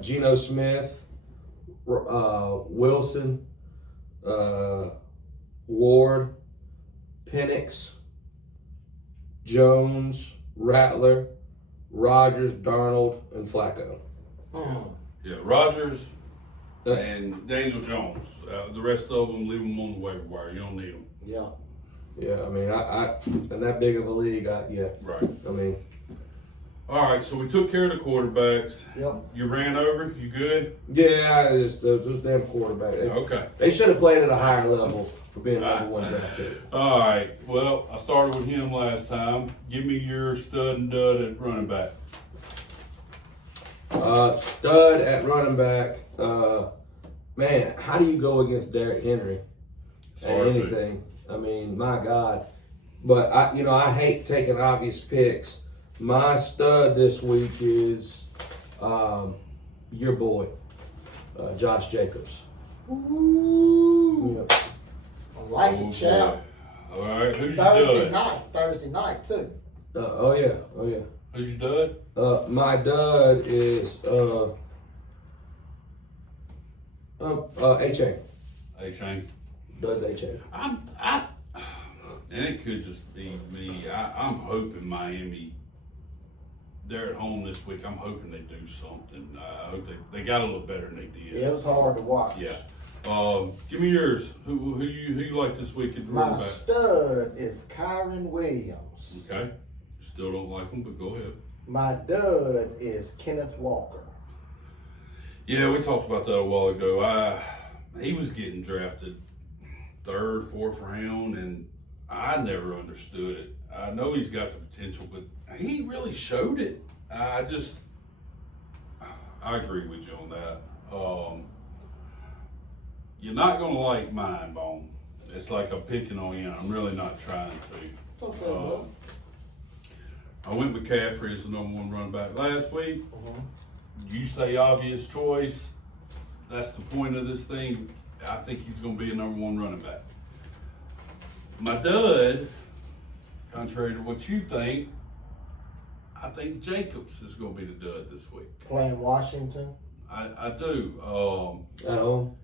Geno Smith, Wilson, Ward, Penix, Jones, Rattler, Rodgers, Darnold, and Flacco. yeah, Rodgers and Daniel Jones. The rest of them, leave them on the waiver wire. You don't need them. Yeah. Yeah, I mean, I in that big of a league, Right. I mean, All right, so we took care of the quarterbacks. Yep. You ran over. You good? yeah, it's those damn quarterbacks. Okay. They should have played at a higher level for being number one draft pick. All right. Well, I started with him last time. Give me your stud and dud at running back. Stud at running back. Man, how do you go against Derrick Henry at Hard to. anything? I mean, my God. But I hate taking obvious picks. My stud this week is your boy, Josh Jacobs. Ooh. Yep. I like it, chap. All right. Who's your Thursday dud? night too. Oh yeah. Who's your dud? My dud is A-Chain. A-Chain. Does A-Chain. And it could just be me. I'm hoping Miami. They're at home this week. I'm hoping they do something. I hope they got a little better than they did. Yeah, it was hard to watch. Yeah. Give me yours. Who you like this week at the running My back? stud is Kyron Williams. Okay. Still don't like him, but go ahead. My dud is Kenneth Walker. Yeah, we talked about that a while ago. He was getting drafted third, fourth round, and I never understood it. I know he's got the potential, but he really showed it. I agree with you on that. You're not going to like mine, Bone. It's like I'm picking on you. I'm really not trying to. Okay, bud. I went McCaffrey as the number one running back last week. Mhm. You say obvious choice. That's the point of this thing. I think he's going to be a number one running back. My dud, contrary to what you think, I think Jacobs is going to be the dud this week. Playing Washington. I do. At home.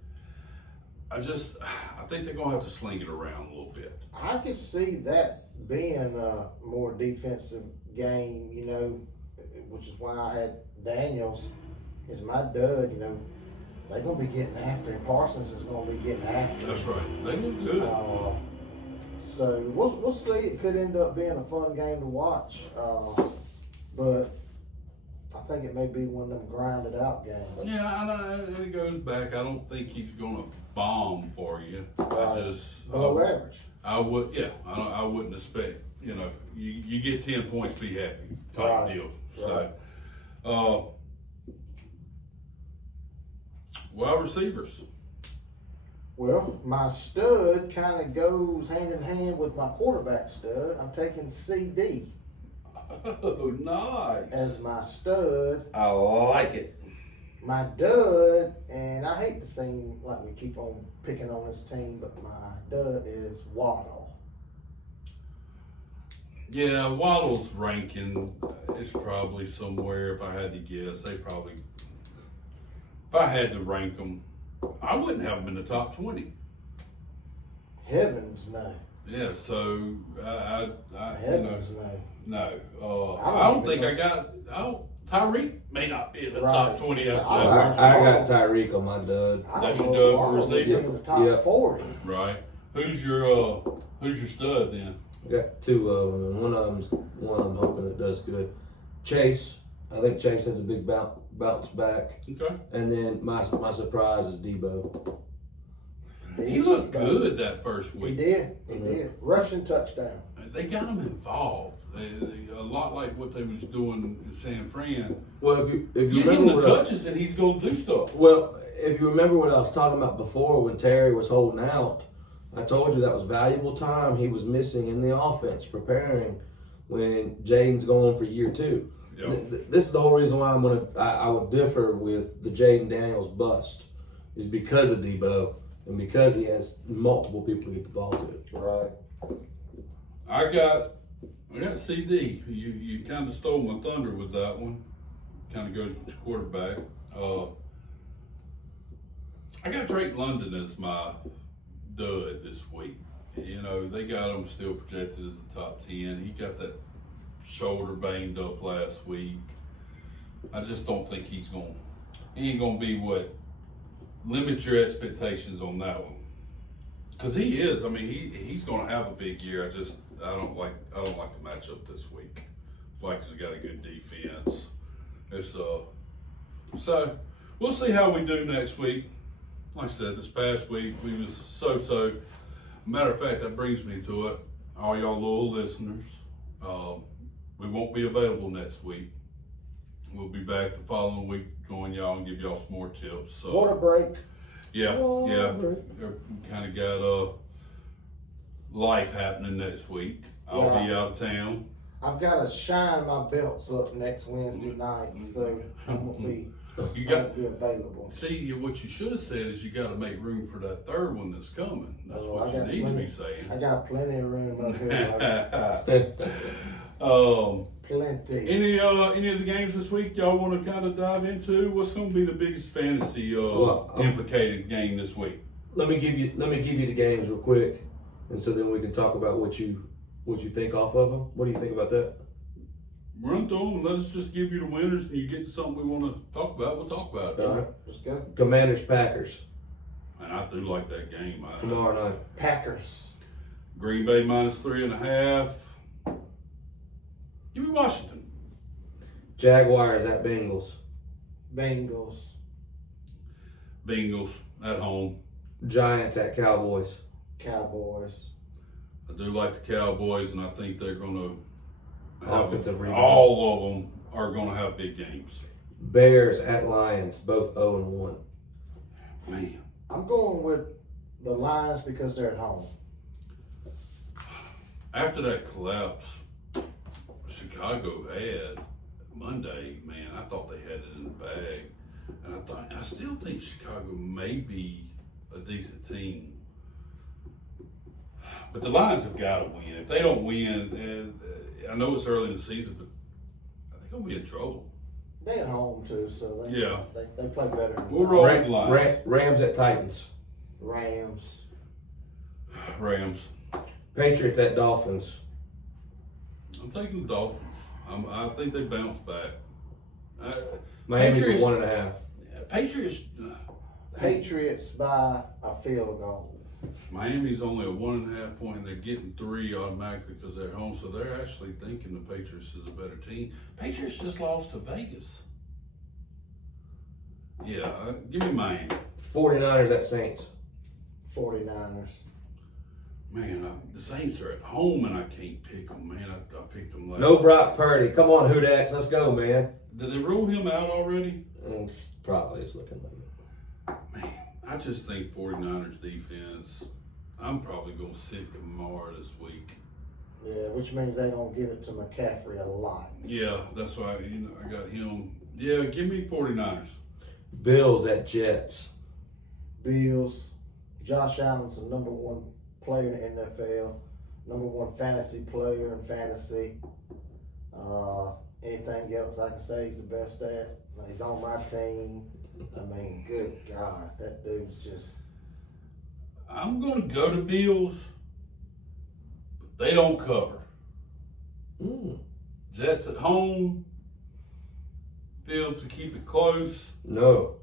I think they're going to have to sling it around a little bit. I could see that being a more defensive game, which is why I had Daniels is my dud. They're going to be getting after him. Parsons is going to be getting after him. That's right. They look good. So we'll see. It could end up being a fun game to watch, but I think it may be one of them grinded out games. Yeah, I know. And it goes back. I don't think he's going to bomb for you. Right. Below average. I would, yeah. I wouldn't expect. You get 10 points, be happy type Right. deal. Right. So, wide receivers. Well, my stud kind of goes hand in hand with my quarterback stud. I'm taking CD Oh, nice. as my stud. I like it. My dud, and I hate to seem like we keep on picking on this team, but my dud is Waddle. Yeah, Waddle's ranking is probably somewhere, if I had to guess, if I had to rank them, I wouldn't have them in the top 20. Heavens no. Yeah, so Heavens no. no. I don't I don't think even I got. Tyreek may not be in the Right. top 20 So after I that. don't I got Tyreek on my dud. I That's don't your know dud if for Waddle would be receiver? in the top Yeah. 40. Right. Who's your stud then? I got two of them, and one I'm hoping that does good. Chase, I think Chase has a big bounce back, Okay. and then my surprise is Debo. He looked good that first He week. did. He did. Rushing touchdown. They got him involved. A lot like what they was doing in San Fran. Well, if you Get him remember the what touches and he's going to do stuff. if you remember what I was talking about before when Terry was holding out, I told you that was valuable time he was missing in the offense preparing when Jaden's going for year 2. Yep. This is the whole reason why I would differ with the Jaden Daniels bust is because of Debo and because he has multiple people to get the ball to. Right. I got CD. You kind of stole my thunder with that one. Kind of goes with your quarterback. I got Drake London as my dud this week. You know, they got him still projected as a top 10. He got that shoulder banged up last week. I just don't think he ain't gonna be what limit your expectations on that one. Cause he is, I mean, he's gonna have a big year. I don't like the matchup this week. Vikings got a good defense. It's so we'll see how we do next week. Like I said, this past week we was so. Matter of fact, that brings me to it. All y'all little listeners, we won't be available next week. We'll be back the following week, join y'all and give y'all some more tips. So Water break. yeah. Kind of got life happening next week. I'll be out of town. I've got to shine my belts up next Wednesday night, so I'm gonna be available. See, what you should have said is you got to make room for that third one that's coming. That's what you need to be saying. I got plenty of room up here. Plenty. Any of the games this week y'all want to kind of dive into? What's going to be the biggest fantasy implicated game this week? Let me give you the games real quick, and so then we can talk about what you think off of them. What do you think about that? Run through them and let us just give you the winners, and you get to something we want to talk about. We'll talk about it. All right. Let's go. Commanders Packers And I do like that game. tomorrow night. Packers. Green Bay -3.5. Give me Washington. Jaguars at Bengals. Bengals. Bengals at home. Giants at Cowboys. Cowboys. I do like the Cowboys, and I think they're going to Offensive rebound. all of them are going to have big games. Bears at Lions, both 0-1. Man, I'm going with the Lions because they're at home. after that collapse Chicago had Monday, man, I thought they had it in the bag. And I still think Chicago may be a decent team. But the Lions have got to win. If they don't win, I know it's early in the season, but they're going to be in trouble. They at home too, so they play better. Than We'll roll with the Lions. Rams at Titans. Rams. Rams. Patriots at Dolphins. I'm taking the Dolphins. I think they bounce back. Miami's Patriots- at 1.5. Patriots. Patriots by a field goal. Miami's only a 1.5 point, and they're getting 3 automatically because they're home. So they're actually thinking the Patriots is a better team. Patriots just lost to Vegas. Yeah, give me Miami. 49ers at Saints. 49ers. Man, the Saints are at home, and I can't pick them. Man, I picked them last. No Brock Purdy. Come on, Hoodats. Let's go, man. Did they rule him out already? Probably it's looking like it. Man, I just think 49ers defense. I'm probably going to sit Kamara this week. Yeah, which means they're going to give it to McCaffrey a lot. Yeah, that's why I got him. Yeah, give me 49ers. Bills at Jets. Bills. Josh Allen's the number 1 player in the NFL. Number 1 fantasy player in fantasy. Anything else I can say he's the best at? He's on my team. I mean, good God, that dude's just. I'm going to go to Bills, but they don't cover. Jets at home. Fields to keep it close. No.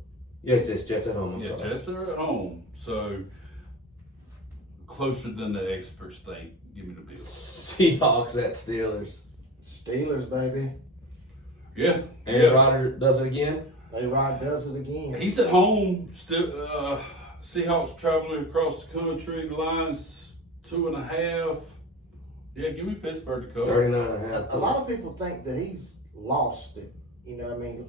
Yes, it's Jets at home. I'm sorry. Jets are at home. So closer than the experts think. Give me the Bills. Seahawks at Steelers. Steelers, baby. Yeah. Aaron Rodgers does it again. A-Rod does it again. He's at home. Still, Seahawks traveling across the country. The line's 2.5. Yeah, give me Pittsburgh to cover. 39.5. A lot of people think that he's lost it. You know, I mean,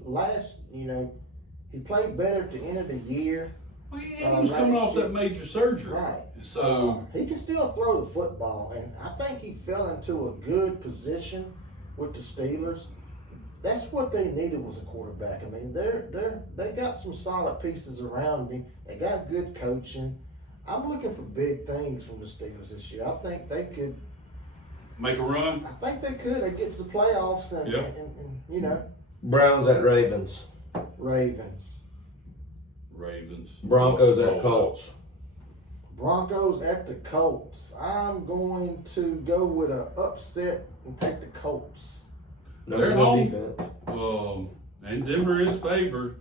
he played better at the end of the year. Well, he was coming off that major surgery. Right. So he can still throw the football, and I think he fell into a good position with the Steelers. That's what they needed was a quarterback. I mean, they got some solid pieces around him. They got good coaching. I'm looking for big things from the Steelers this year. I think they could make a run. I think they could. They get to the playoffs and, Yeah. and you know, Browns at Ravens. Ravens. Broncos at Colts. Broncos at the Colts. I'm going to go with an upset and take the Colts. Number They're one home. defense. And Denver is favored.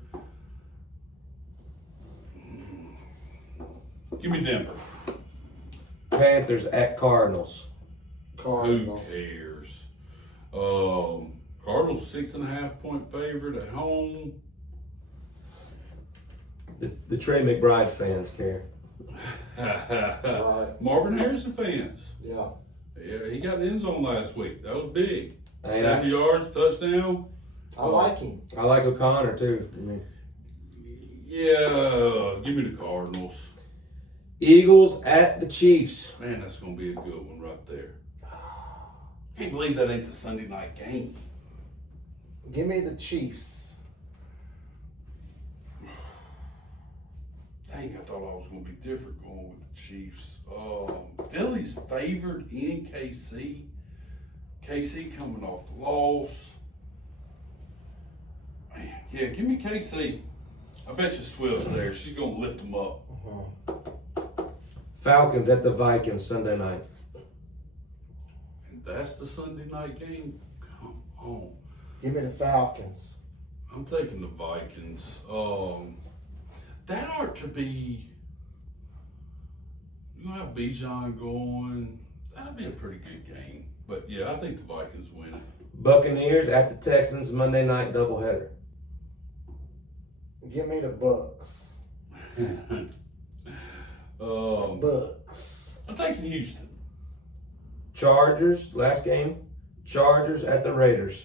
Give me Denver. Panthers at Cardinals. Cardinals. Who cares? Cardinals 6.5 point favorite at home. The Trey McBride fans care. Right. Marvin Harrison fans. Yeah. Yeah, he got the end zone last week. That was big. Hey, 70 yards, touchdown. I like him. I like O'Connor too. I mean, Yeah, give me the Cardinals. Eagles at the Chiefs. Man, that's going to be a good one right there. Can't believe that ain't the Sunday night game. Give me the Chiefs. Dang, I thought I was going to be different going with the Chiefs. Philly's favored in KC. KC coming off the loss. Man, yeah, give me KC. I bet you Swift's there. She's going to lift them up. Falcons at the Vikings Sunday night. And that's the Sunday night game? Come on. Give me the Falcons. I'm taking the Vikings. That ought to be, you have Bijan going. That'll be a pretty good game. But yeah, I think the Vikings win it. Buccaneers at the Texans Monday night doubleheader. Give me the Bucks. Bucks. I'm taking Houston. Chargers, last game. Chargers at the Raiders.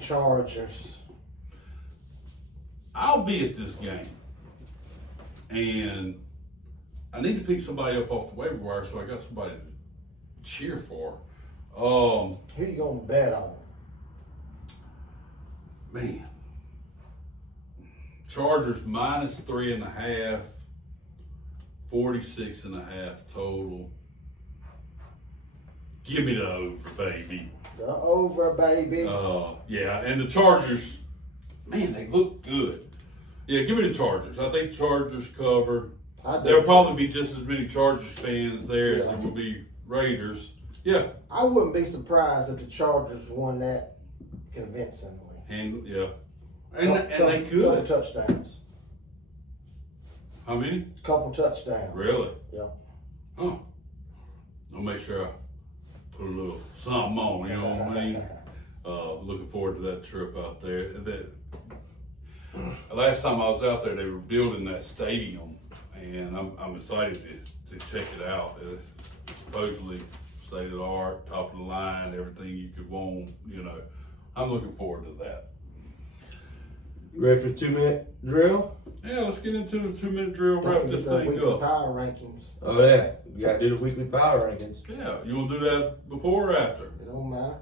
Chargers. I'll be at this game. And I need to pick somebody up off the waiver wire so I got somebody to cheer for. Who you gonna bet on? Man. Chargers minus 3.5, 46.5 total. Give me the over, baby. The over, baby. Yeah, and the Chargers, man, they look good. Yeah, give me the Chargers. I think Chargers cover. There'll probably be just as many Chargers fans there as there will be Raiders. Yeah. I wouldn't be surprised if the Chargers won that convincingly. And yeah. And they Couple could. touchdowns. How many? Couple touchdowns. Really? Yeah. Huh. I'll make sure I put a little something on, you know what I mean? Looking forward to that trip out there. Last time I was out there, they were building that stadium, and I'm excited to check it out. Supposedly state of the art, top of the line, everything you could want, you know. I'm looking forward to that. You ready for the 2-minute drill? Yeah, let's get into the 2-minute drill, wrap Don't this forget the thing weekly up. power rankings. Oh yeah, you gotta do the weekly power rankings. Yeah, you want to do that before or after? It don't matter.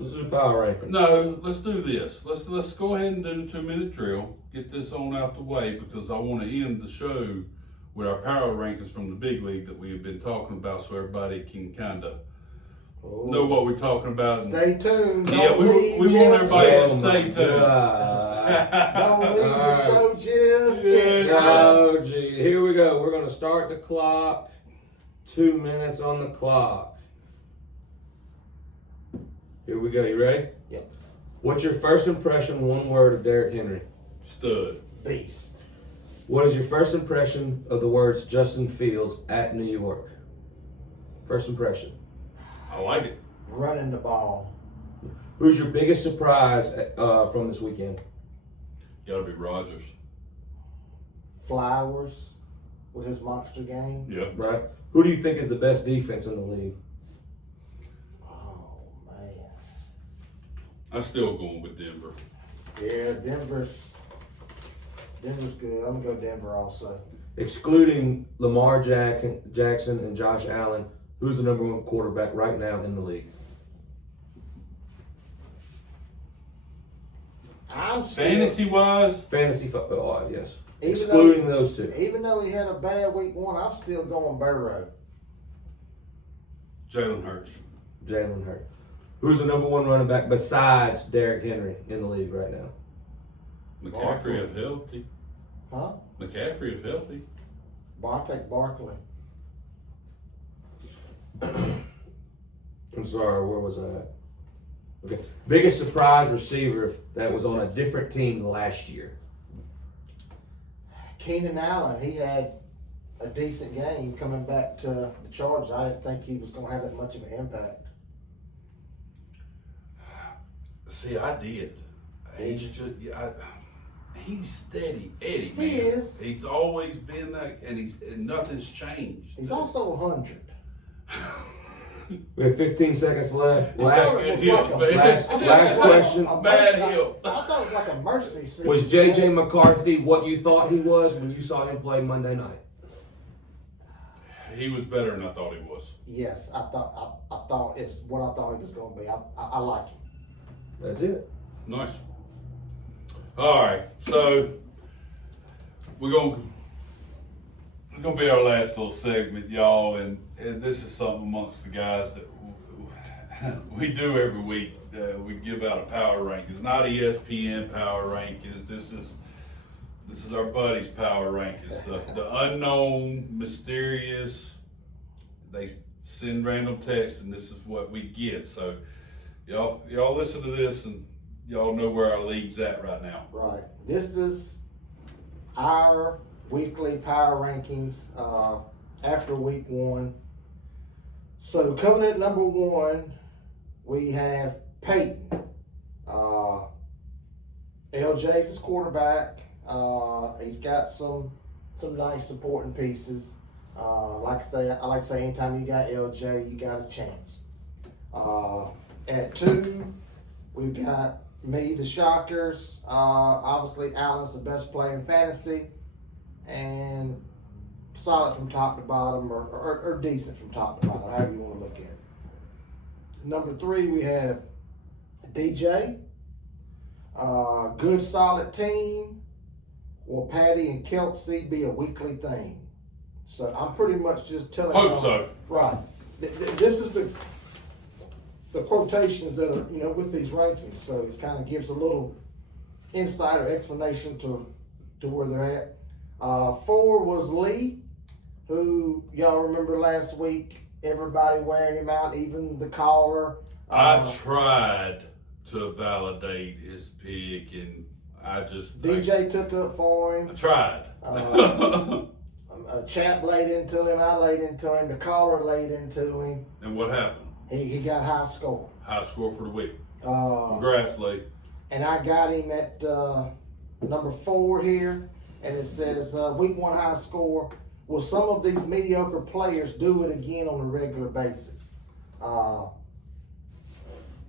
Let's do the power rankings. No, let's do this. Let's go ahead and do the 2-minute drill. Get this on out the way because I want to end the show with our power rankings from the big league that we have been talking about, so everybody can kind of know what we're talking about. Stay tuned. Yeah, Don't we leave want just everybody yet. to stay tuned. Don't leave the show just yet, guys. Oh gee, here we go. We're gonna start the clock. 2 minutes on the clock. Here we go. You ready? Yep. What's your first impression, one word, of Derrick Henry? Stud. Beast. What is your first impression of the words Justin Fields at New York? First impression. I like it. Running the ball. Who's your biggest surprise from this weekend? Got to be Rodgers. Flowers with his monster game. Yeah. Right. Who do you think is the best defense in the league? Oh, man. I'm still going with Denver. Yeah, Denver's good. I'm going to go Denver also. Excluding Lamar Jackson and Josh Allen, who's the number one quarterback right now in the league? I'm still, Fantasy-wise, Fantasy football, yes. Even Excluding though- those two. Even though he had a bad week one, I'm still going Burrow. Jalen Hurts. Jalen Hurts. Who's the number one running back besides Derrick Henry in the league right now? McCaffrey if healthy. Huh? McCaffrey if healthy. I'll take Barkley. I'm sorry, where was I at? Okay. Biggest surprise receiver that was on a different team last year. Keenan Allen, he had a decent game coming back to the Chargers. I didn't think he was going to have that much of an impact. See, I did. He's just, he's steady Eddie, man. He is. He's always been that, and nothing's changed. He's also 100. We have 15 seconds left. Good Last hills, man. last question. Bad hill. I thought it was like a mercy seat. Was J.J. McCarthy what you thought he was when you saw him play Monday night? He was better than I thought he was. Yes, I thought it's what I thought he was going to be. I like him. That's it. Nice. All right, so it's gonna be our last little segment, y'all, and this is something amongst the guys that we do every week. We give out a power rankings, not ESPN power rankings. This is our buddies' power rankings. The unknown, mysterious. They send random texts, and this is what we get. So y'all listen to this, and y'all know where our league's at right now. Right. This is our weekly power rankings after week one. So coming at number one, we have Peyton. LJ's his quarterback. He's got some nice supporting pieces. I like to say, anytime you got LJ, you got a chance. At two, we've got me, the Shockers. Obviously, Allen's the best player in fantasy, and solid from top to bottom, or decent from top to bottom, however you want to look at it. Number three, we have DJ. Good, solid team. Will Patty and Kelsey be a weekly thing? So I'm pretty much just telling you. Hope so. Right. This is the quotations that are, with these rankings. So it kind of gives a little insight or explanation to where they're at. 4 was Lee, who y'all remember last week, everybody wearing him out, even the caller. I tried to validate his pick, and I just DJ took up for him. I tried. Champ laid into him. I laid into him. The caller laid into him. And what happened? He got high score. High score for the week. Uh, Congrats, Lee. and I got him at number 4 here, and it says week 1 high score. Will some of these mediocre players do it again on a regular basis?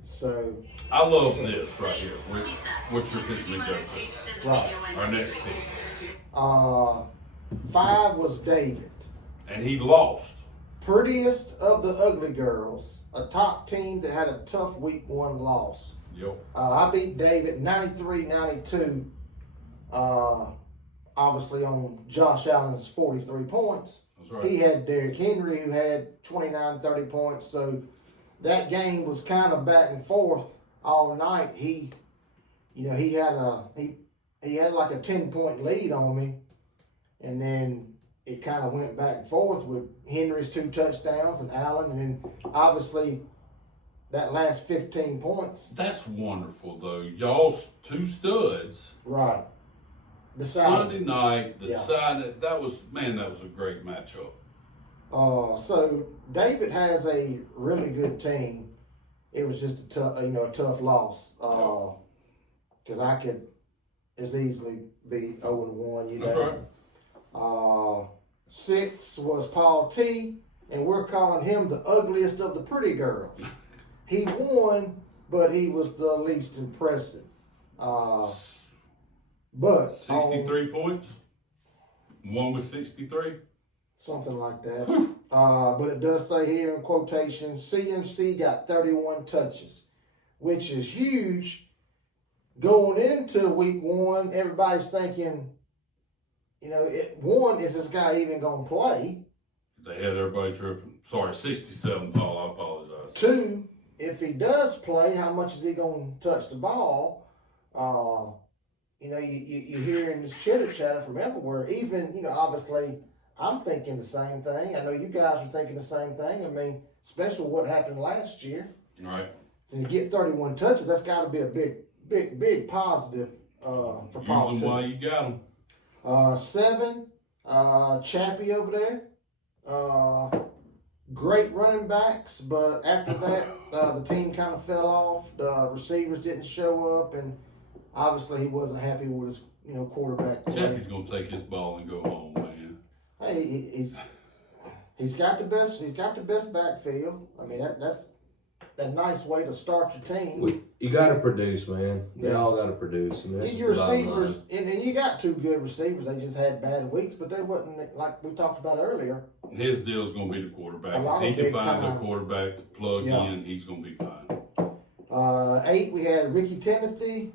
So I love this right here. What you're fixing to go to. right. Our next pick. 5 was David. And he lost. Prettiest of the ugly girls, a top team that had a tough week 1 loss. Yo. I beat David 93-92, obviously on Josh Allen's 43 points. That's right. He had Derrick Henry, who had 29-30 points. So that game was kind of back and forth all night. He had like a 10-point lead on me, and then it kind of went back and forth with Henry's 2 touchdowns and Allen, and then obviously that last 15 points. That's wonderful, though. Y'all's 2 studs. Right. Sunday night, Yeah. decided that was a great matchup. So David has a really good team. It was just a tough loss. Because I could as easily be 0-1. You That's know. right. 6 was Paul T, and we're calling him the ugliest of the pretty girls. He won, but he was the least impressive. But 63 points. One with 63. something like that. But it does say here in quotation, CMC got 31 touches, which is huge. Going into week 1, everybody's thinking, is this guy even going to play? They had everybody tripping. Sorry, 67, Paul. I apologize. 2, if he does play, how much is he going to touch the ball? You hearing this chitter chatter from everywhere. Even, obviously, I'm thinking the same thing. I know you guys are thinking the same thing. I mean, especially what happened last year. All right. And to get 31 touches, that's got to be a big positive for Paul. Use them while you got them. 7, Chappie over there. Great running backs, but after that, the team kind of fell off. The receivers didn't show up, and obviously he wasn't happy with his, quarterback play. Chappie's gonna take his ball and go home, man. Hey, he's got the best. He's got the best backfield. I mean, that's a nice way to start your team. You got to produce, man. They Yeah. all got to produce. And that's Your the bottom receivers, line. and you got 2 good receivers. They just had bad weeks, but they wasn't like we talked about earlier. His deal's gonna be the quarterback. A lot If of he can big find time. the quarterback to plug Yeah. in, he's gonna be fine. 8, we had Ricky Timothy.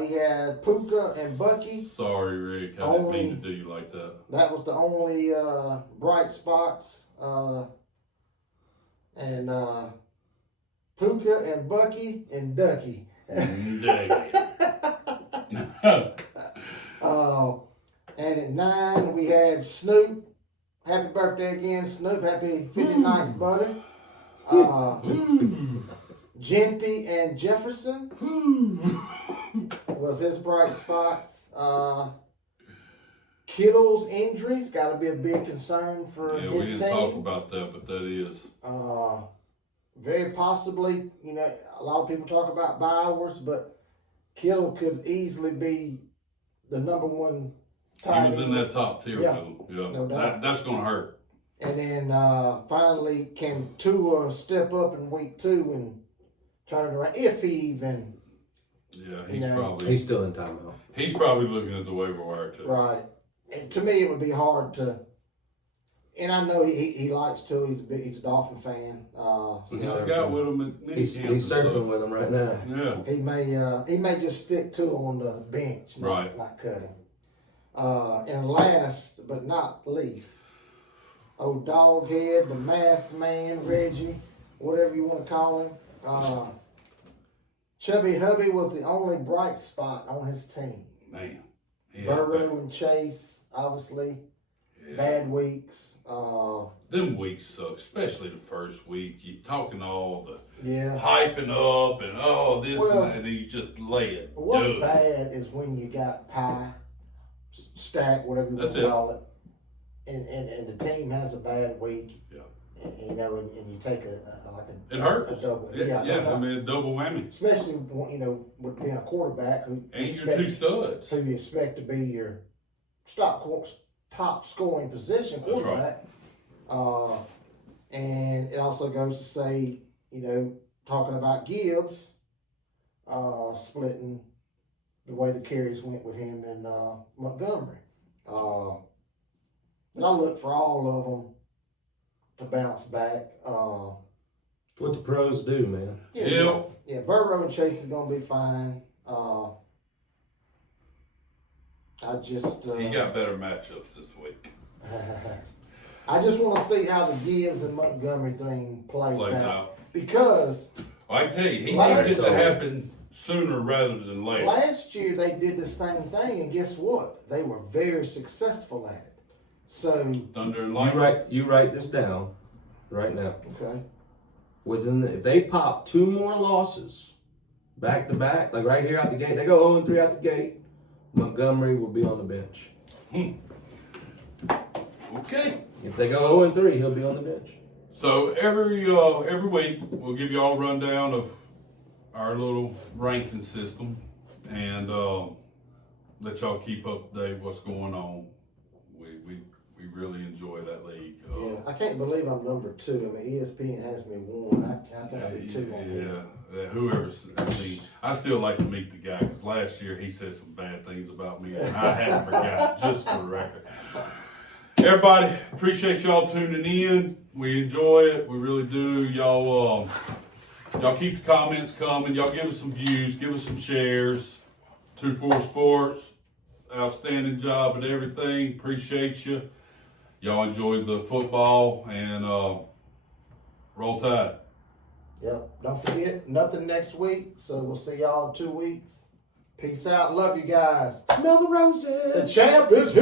He had Puka and Bucky. Sorry, Rick. I didn't mean to do you like that. That was the only bright spots. And Puka and Bucky and Ducky. And at 9, we had Snoop. Happy birthday again, Snoop. Happy 59th, buddy. Genty and Jefferson was his bright spots. Kittle's injuries got to be a big concern for Yeah, we his didn't talk team. about that, but that is. Very possibly, a lot of people talk about Bowers, but Kittle could easily be the number 1 He tight was in end. that top tier Yeah. with him. Yeah. No doubt. That's gonna hurt. And then finally, can Tua step up in week 2 and turn it around? If he even, Yeah, He's still in timeout. he's probably looking at the waiver wire too. right. And to me, it would be hard to. And I know he likes Tua. He's a Dolphin fan. He's Yeah. got with him at mini He's camp and surfing stuff. with him right now. Yeah. He may just stick Tua on the bench, Right. not cut him. And last but not least, old Doghead, the masked man, Reggie, whatever you want to call him. Chubby Hubby was the only bright spot on his team. Man. Burrow and Chase, obviously, bad weeks. Them weeks suck, especially the first week. You talking all the Yeah. hyping up and this Well, and that, and then you just lay it. What's Dude. bad is when you got pie, stack, whatever you want That's to it. call it, and the team has a bad week. Yeah. And you take a It hurts. a double. Yeah, no, I mean, a double whammy. especially with being a quarterback who And your 2 studs. who you expect to be your top scoring position That's right. quarterback. And it also goes to say, talking about Gibbs, splitting the way the carries went with him and Montgomery. And I look for all of them to bounce back. It's what the pros do, man. Yeah, Burrow and Chase is gonna be fine. I just He got better matchups this week. I just want to see how the Gibbs and Montgomery thing plays Plays out. out. Because I can tell you, he Last needs it to year- happen sooner rather than later. last year they did the same thing, and guess what? They were very successful at it. So, Thunder and You lightning. write this down right now. okay. If they pop 2 more losses back to back, like right here out the gate, they go 0-3 out the gate, Montgomery will be on the bench. Okay. If they go 0-3, he'll be on the bench. So every week we'll give you all a rundown of our little ranking system and let y'all keep up to date with what's going on. We really enjoy that league. Yeah, I can't believe I'm number 2. I mean, ESPN has me 1. I think I'll be 2 on here. I still like to meet the guy because last year he said some bad things about me and I haven't forgot, just for the record. Everybody, appreciate y'all tuning in. We enjoy it. We really do. Y'all keep the comments coming. Y'all give us some views. Give us some shares. 24 Sports, outstanding job at everything. Appreciate you. Y'all enjoyed the football and roll tide. Yep. Don't forget, nothing next week. So we'll see y'all in 2 weeks. Peace out. Love you guys. Smell the roses. The champ is here.